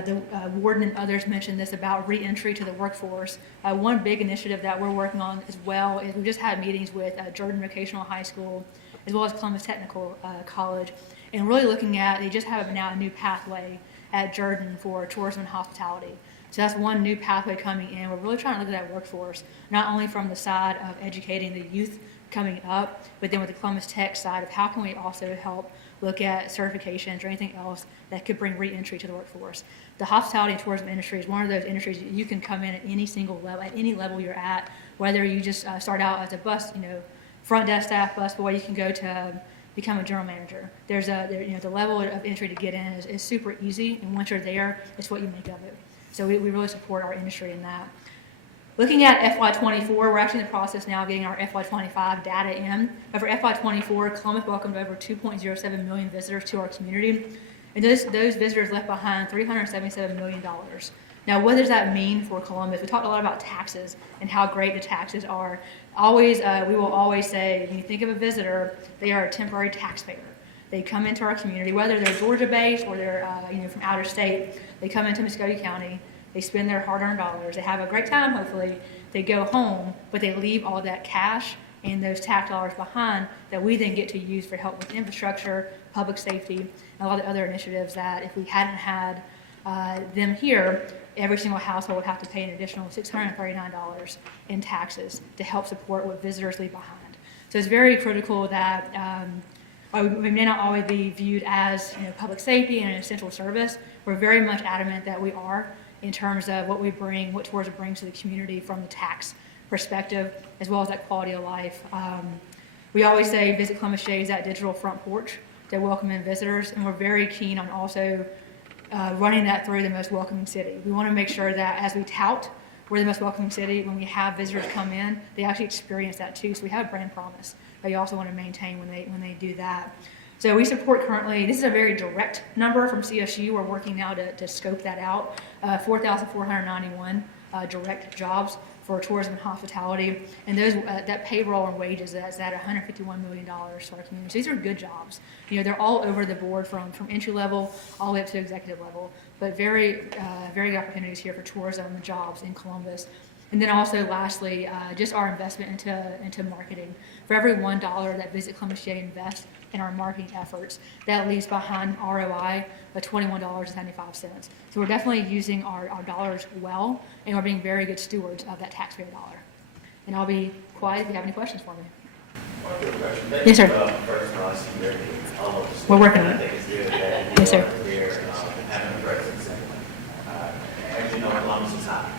the warden and others mentioned this about re-entry to the workforce. One big initiative that we're working on as well is we've just had meetings with Jordan Vocational High School as well as Columbus Technical College, and really looking at, they just have now a new pathway at Jordan for tourism and hospitality. So that's one new pathway coming in. We're really trying to look at that workforce, not only from the side of educating the youth coming up, but then with the Columbus Tech side of how can we also help look at certifications or anything else that could bring re-entry to the workforce. The hospitality and tourism industry is one of those industries that you can come in at any single level, at any level you're at, whether you just start out as a bus, front desk staff, busboy, you can go to become a general manager. The level of entry to get in is super easy, and once you're there, it's what you make of it. So we really support our industry in that. Looking at FY24, we're actually in the process now of getting our FY25 data in. But for FY24, Columbus welcomed over 2.07 million visitors to our community. And those visitors left behind $377 million. Now, what does that mean for Columbus? We talked a lot about taxes and how great the taxes are. We will always say, when you think of a visitor, they are a temporary taxpayer. They come into our community, whether they're Georgia-based or they're from outer state. They come into Muskogee County. They spend their hard-earned dollars. They have a great time, hopefully. They go home, but they leave all that cash and those tax dollars behind that we then get to use for help with infrastructure, public safety, and a lot of other initiatives that if we hadn't had them here, every single household would have to pay an additional $639 in taxes to help support what visitors leave behind. So it's very critical that we may not always be viewed as public safety and an essential service. We're very much adamant that we are in terms of what we bring, what tourism brings to the community from the tax perspective, as well as that quality of life. We always say visit Columbus Shades, that digital front porch to welcome in visitors, and we're very keen on also running that through the most welcoming city. We want to make sure that as we tout we're the most welcoming city, when we have visitors come in, they actually experience that too. So we have a brand promise that you also want to maintain when they do that. So we support currently, this is a very direct number from CSU. We're working now to scope that out. 4,491 direct jobs for tourism and hospitality. And those that payroll and wages, that's at $151 million to our community. So these are good jobs. They're all over the board from entry level all the way up to executive level. But very good opportunities here for tourism and jobs in Columbus. And then also, lastly, just our investment into marketing. For every $1 that Visit Columbus Shade invests in our marketing efforts, that leaves behind ROI of $21.95. So we're definitely using our dollars well, and we're being very good stewards of that taxpayer dollar. And I'll be quiet if you have any questions for me. One quick question. Yes, sir. First of all, I see you're all over the state. We're working on it. I think it's good that Yes, sir. We're having a presence. As you know, Columbus is hot.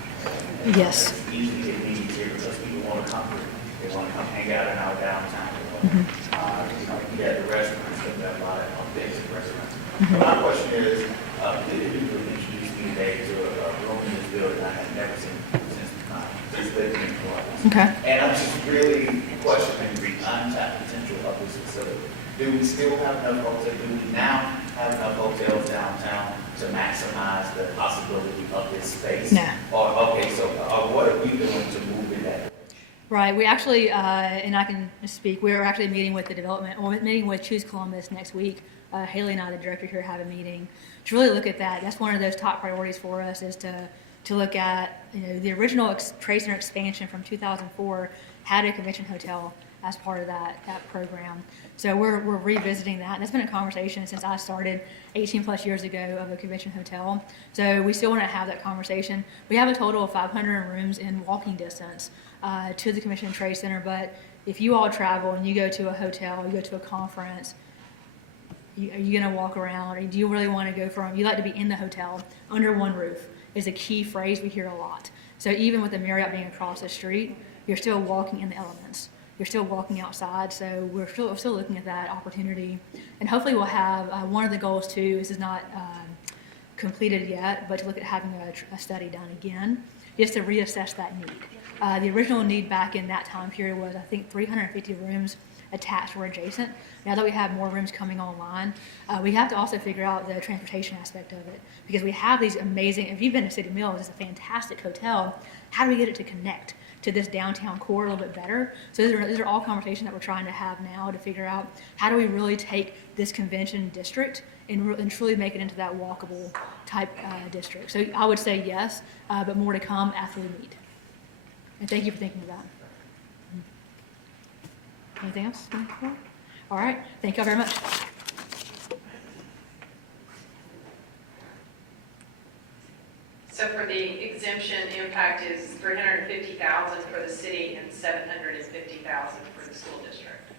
Yes. It's easy to get meetings here because people want to come here. They want to come hang out in our downtown. You got the restaurants, we have a lot of basic restaurants. My question is, you introduced me today to a room in this building I have never seen since living in Columbus. Okay. And I'm just really questioning the untapped potential of this facility. Do we still have enough hotels? Do we now have enough hotels downtown to maximize the possibility of this space? No. What are we doing to move in that direction? Right. We actually, and I can speak, we're actually meeting with meeting with Choose Columbus next week. Haley and I, the director here, have a meeting to really look at that. That's one of those top priorities for us, is to look at, the original Trade Center expansion from 2004 had a convention hotel as part of that program. So we're revisiting that, and it's been a conversation since I started 18 plus years ago of a convention hotel. So we still want to have that conversation. We have a total of 500 rooms in walking distance to the Convention and Trade Center, but if you all travel and you go to a hotel, you go to a conference, are you going to walk around, or do you really want to go from, you like to be in the hotel under one roof is a key phrase we hear a lot. So even with the Marriott being across the street, you're still walking in the elements. You're still walking outside, so we're still looking at that opportunity. And hopefully we'll have, one of the goals too, this is not completed yet, but to look at having a study done again, just to reassess that need. The original need back in that time period was, I think, 350 rooms attached or adjacent. Now that we have more rooms coming online, we have to also figure out the transportation aspect of it, because we have these amazing, if you've been to City Mills, it's a fantastic hotel. How do we get it to connect to this downtown core a little bit better? So these are all conversations that we're trying to have now to figure out how do we really take this convention district and truly make it into that walkable type district. So I would say yes, but more to come after we meet. And thank you for thinking of that. Anything else? All right. Thank you all very much. So for the exemption, impact is $350,000 for the city and $750,000 for the school district.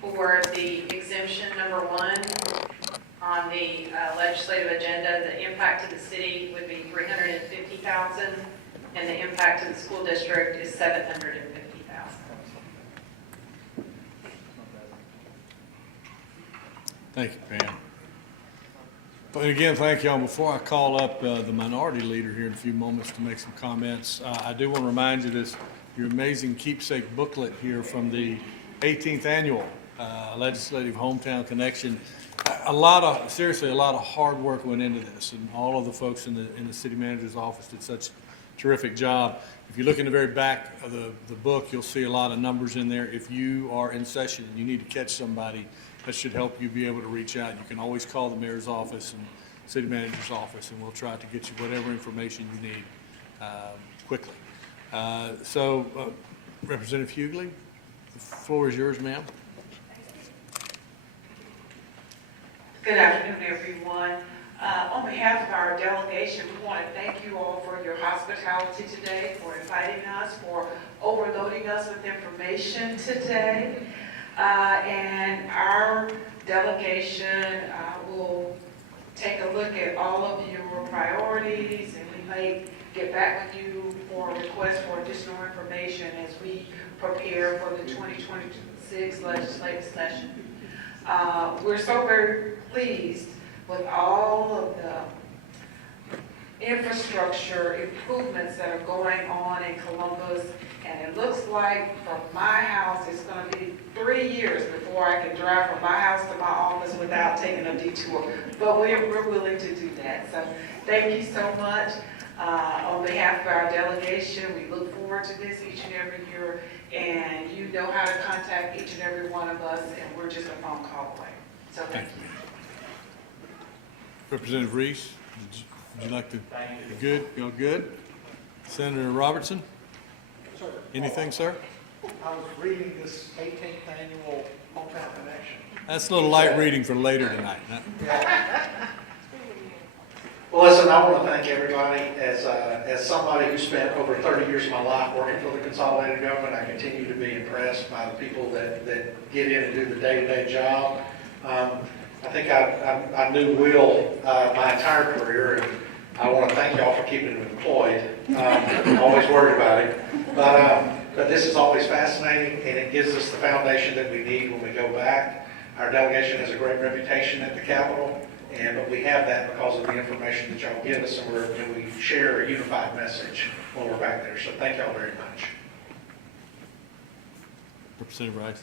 For the exemption number 1 on the legislative agenda, the impact to the city would be $350,000, and the impact to the school district is $750,000. Thank you, Pam. But again, thank y'all. Before I call up the minority leader here in a few moments to make some comments, I do want to remind you this, your amazing keepsake booklet here from the 18th annual Legislative Hometown Connection. Seriously, a lot of hard work went into this, and all of the folks in the city manager's office did such a terrific job. If you look in the very back of the book, you'll see a lot of numbers in there. If you are in session and you need to catch somebody, that should help you be able to reach out. You can always call the mayor's office and city manager's office, and we'll try to get you whatever information you need quickly. Representative Hughley, the floor is yours, ma'am. Good afternoon, everyone. On behalf of our delegation, we want to thank you all for your hospitality today, for inviting us, for overloading us with information today. And our delegation will take a look at all of your priorities, and we may get back with you for requests for additional information as we prepare for the 2026 legislative session. We're so very pleased with all of the infrastructure improvements that are going on in Columbus. And it looks like from my house, it's going to be 3 years before I can drive from my house to my office without taking a detour. But we're willing to do that. So thank you so much. On behalf of our delegation, we look forward to this each and every year. And you know how to contact each and every one of us, and we're just a phone call away. So thank you. Representative Reese, would you like to? You good? Go good. Senator Robertson? Anything, sir? I was reading this 18th annual Hometown Connection. That's a little light reading for later tonight. Huh? Well, listen, I want to thank everybody. As somebody who spent over 30 years of my life working for the consolidated government, I continue to be impressed by the people that get in and do the day-to-day job. I think I knew Will my entire career, and I want to thank y'all for keeping him employed. I'm always worried about him. But this is always fascinating, and it gives us the foundation that we need when we go back. Our delegation has a great reputation at the Capitol, but we have that because of the information that y'all give us, and we share a unified message when we're back there. So thank y'all very much. Representative Rice.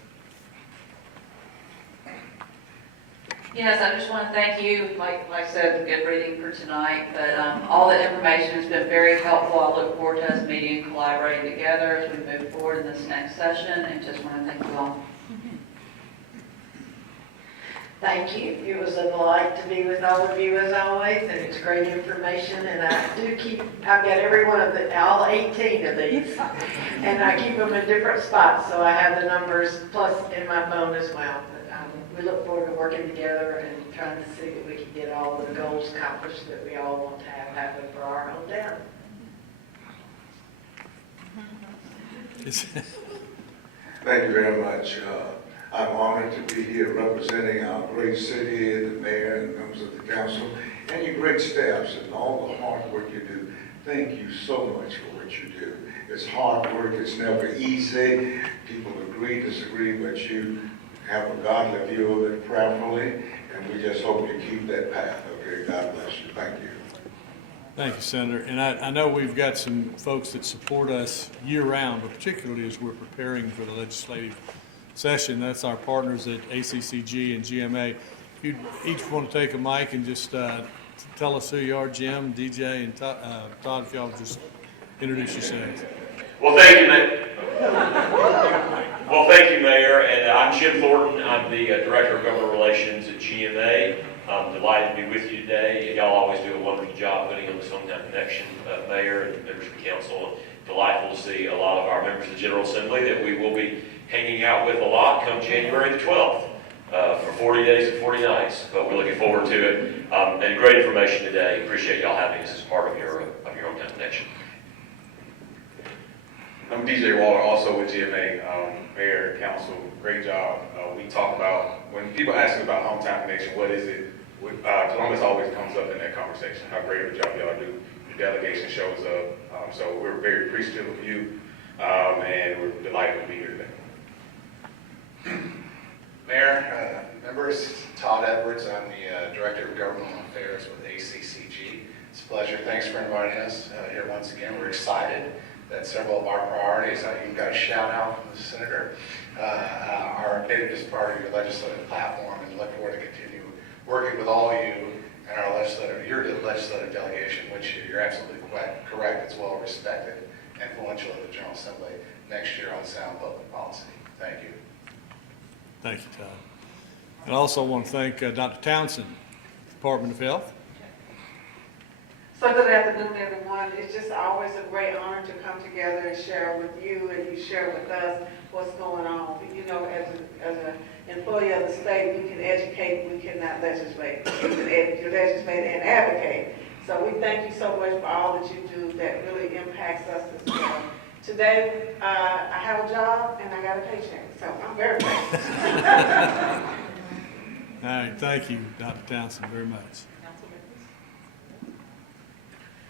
Yes, I just want to thank you, like I said, good reading for tonight, but all the information has been very helpful. I look forward to us meeting and collaborating together as we move forward in this next session, and just want to thank you all. Thank you. It was a delight to be with all of you as always, and it's great information, and I've got every one of all 18 of these, and I keep them in different spots, so I have the numbers plus in my phone as well. But we look forward to working together and trying to see that we can get all the goals accomplished that we all want to have happen for our hometown. Thank you very much. I'm honored to be here representing our great city, the mayor, and members of the council, and your great staffs and all the hard work you do. Thank you so much for what you do. It's hard work. It's never easy. People agree, disagree, but you have a godly view of it prayerfully, and we just hope you keep that path. Okay, God bless you. Thank you. Thank you, Senator. And I know we've got some folks that support us year-round, but particularly as we're preparing for the legislative session. That's our partners at ACCG and GMA. If you each want to take a mic and just tell us who you are, Jim, DJ, and Todd, if y'all just introduce yourselves. Well, thank you, Mayor. Well, thank you, Mayor. And I'm Jim Thornton. I'm the Director of Government Relations at GMA. I'm delighted to be with you today. Y'all always do a wonderful job putting on this Hometown Connection, Mayor and members of the council. Delightful to see a lot of our members of the General Assembly that we will be hanging out with a lot come January the 12th for 40 days and 40 nights. But we're looking forward to it. And great information today. Appreciate y'all having us as part of your Hometown Connection. I'm DJ Waller, also with GMA, Mayor, Council, great job. We talk about, when people ask me about Hometown Connection, what is it? Columbus always comes up in that conversation, how great of a job y'all do. Your delegation shows up, so we're very appreciative of you, and we're delighted to be here today. Mayor, members, Todd Edwards, I'm the Director of Governmental Affairs with ACCG. It's a pleasure. Thanks for inviting us here once again. We're excited that several of our priorities, you've got a shout out from the Senator, are updated as part of your legislative platform, and look forward to continue working with all of you and our your legislative delegation, which you're absolutely correct, it's well respected, influential in the General Assembly next year on sound public policy. Thank you. Thank you, Todd. And I also want to thank Dr. Townsend, Department of Health. So good afternoon, everyone. It's just always a great honor to come together and share with you, and you share with us what's going on. You know, as an employee of the state, we can educate, we cannot legislate. We can legislate and advocate. So we thank you so much for all that you do that really impacts us as well. Today, I have a job and I got a paycheck, so I'm very grateful. All right, thank you, Dr. Townsend, very much.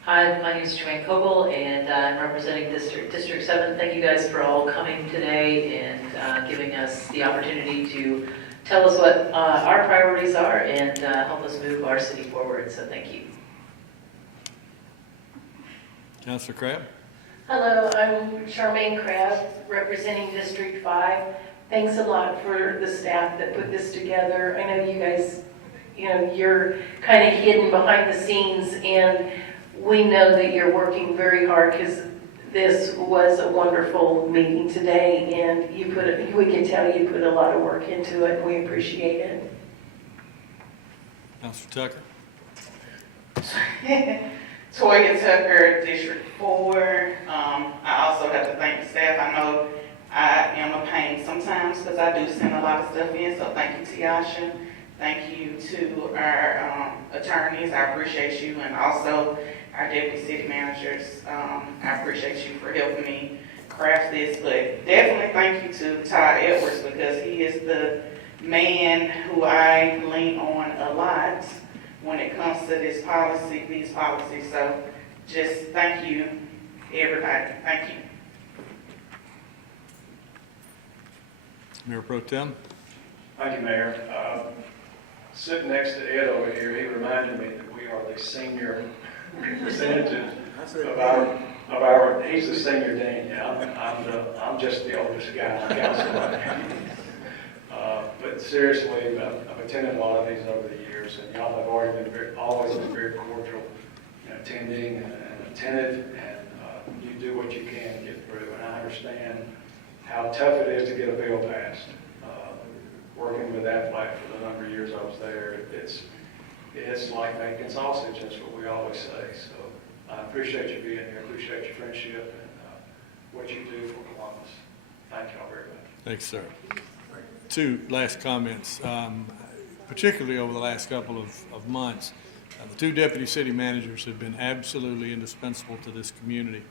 Hi, my name is Joanne Kogel, and I'm representing District 7. Thank you guys for all coming today and giving us the opportunity to tell us what our priorities are and help us move our city forward. So thank you. Councilor Crabb. Hello, I'm Charmaine Crabb, representing District 5. Thanks a lot for the staff that put this together. I know you guys, you're kind of hidden behind the scenes, and we know that you're working very hard because this was a wonderful meeting today, and we can tell you put a lot of work into it, and we appreciate it. Councilor Tucker. Toya Tucker, District 4. I also have to thank the staff. I know I am a pain sometimes because I do send a lot of stuff in, so thank you, Tiasha. Thank you to our attorneys. I appreciate you, and also our deputy city managers. I appreciate you for helping me craft this, but definitely thank you to Todd Edwards because he is the man who I lean on a lot when it comes to these policies. So just thank you, everybody. Thank you. Mayor Pro Tem. Thank you, Mayor. Sitting next to Ed over here, he reminded me that we are the senior representative of our, he's the senior dean. I'm just the oldest guy on the council. But seriously, I've attended a lot of these over the years, and y'all have already been always been very cordial in attending and attentive, and you do what you can to get through. And I understand how tough it is to get a bill passed. working with Aflac for the number of years I was there. It's like making sausage, that's what we always say. So I appreciate you being here, appreciate your friendship and what you do for Columbus. Thank y'all very much. Thanks, sir. Two last comments, particularly over the last couple of months. The two deputy city managers have been absolutely indispensable to this community,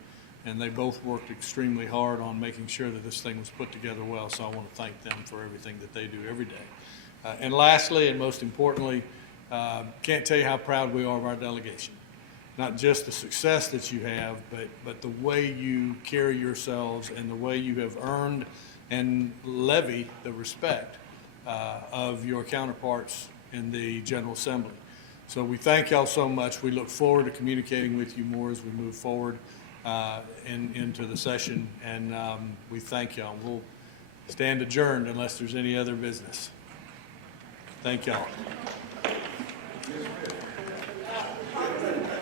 and they both worked extremely hard on making sure that this thing was put together well, so I want to thank them for everything that they do every day. And lastly, and most importantly, can't tell you how proud we are of our delegation. Not just the success that you have, but the way you carry yourselves and the way you have earned and levy the respect of your counterparts in the General Assembly. So we thank y'all so much. We look forward to communicating with you more as we move forward into the session, and we thank y'all. We'll stand adjourned unless there's any other business. Thank y'all.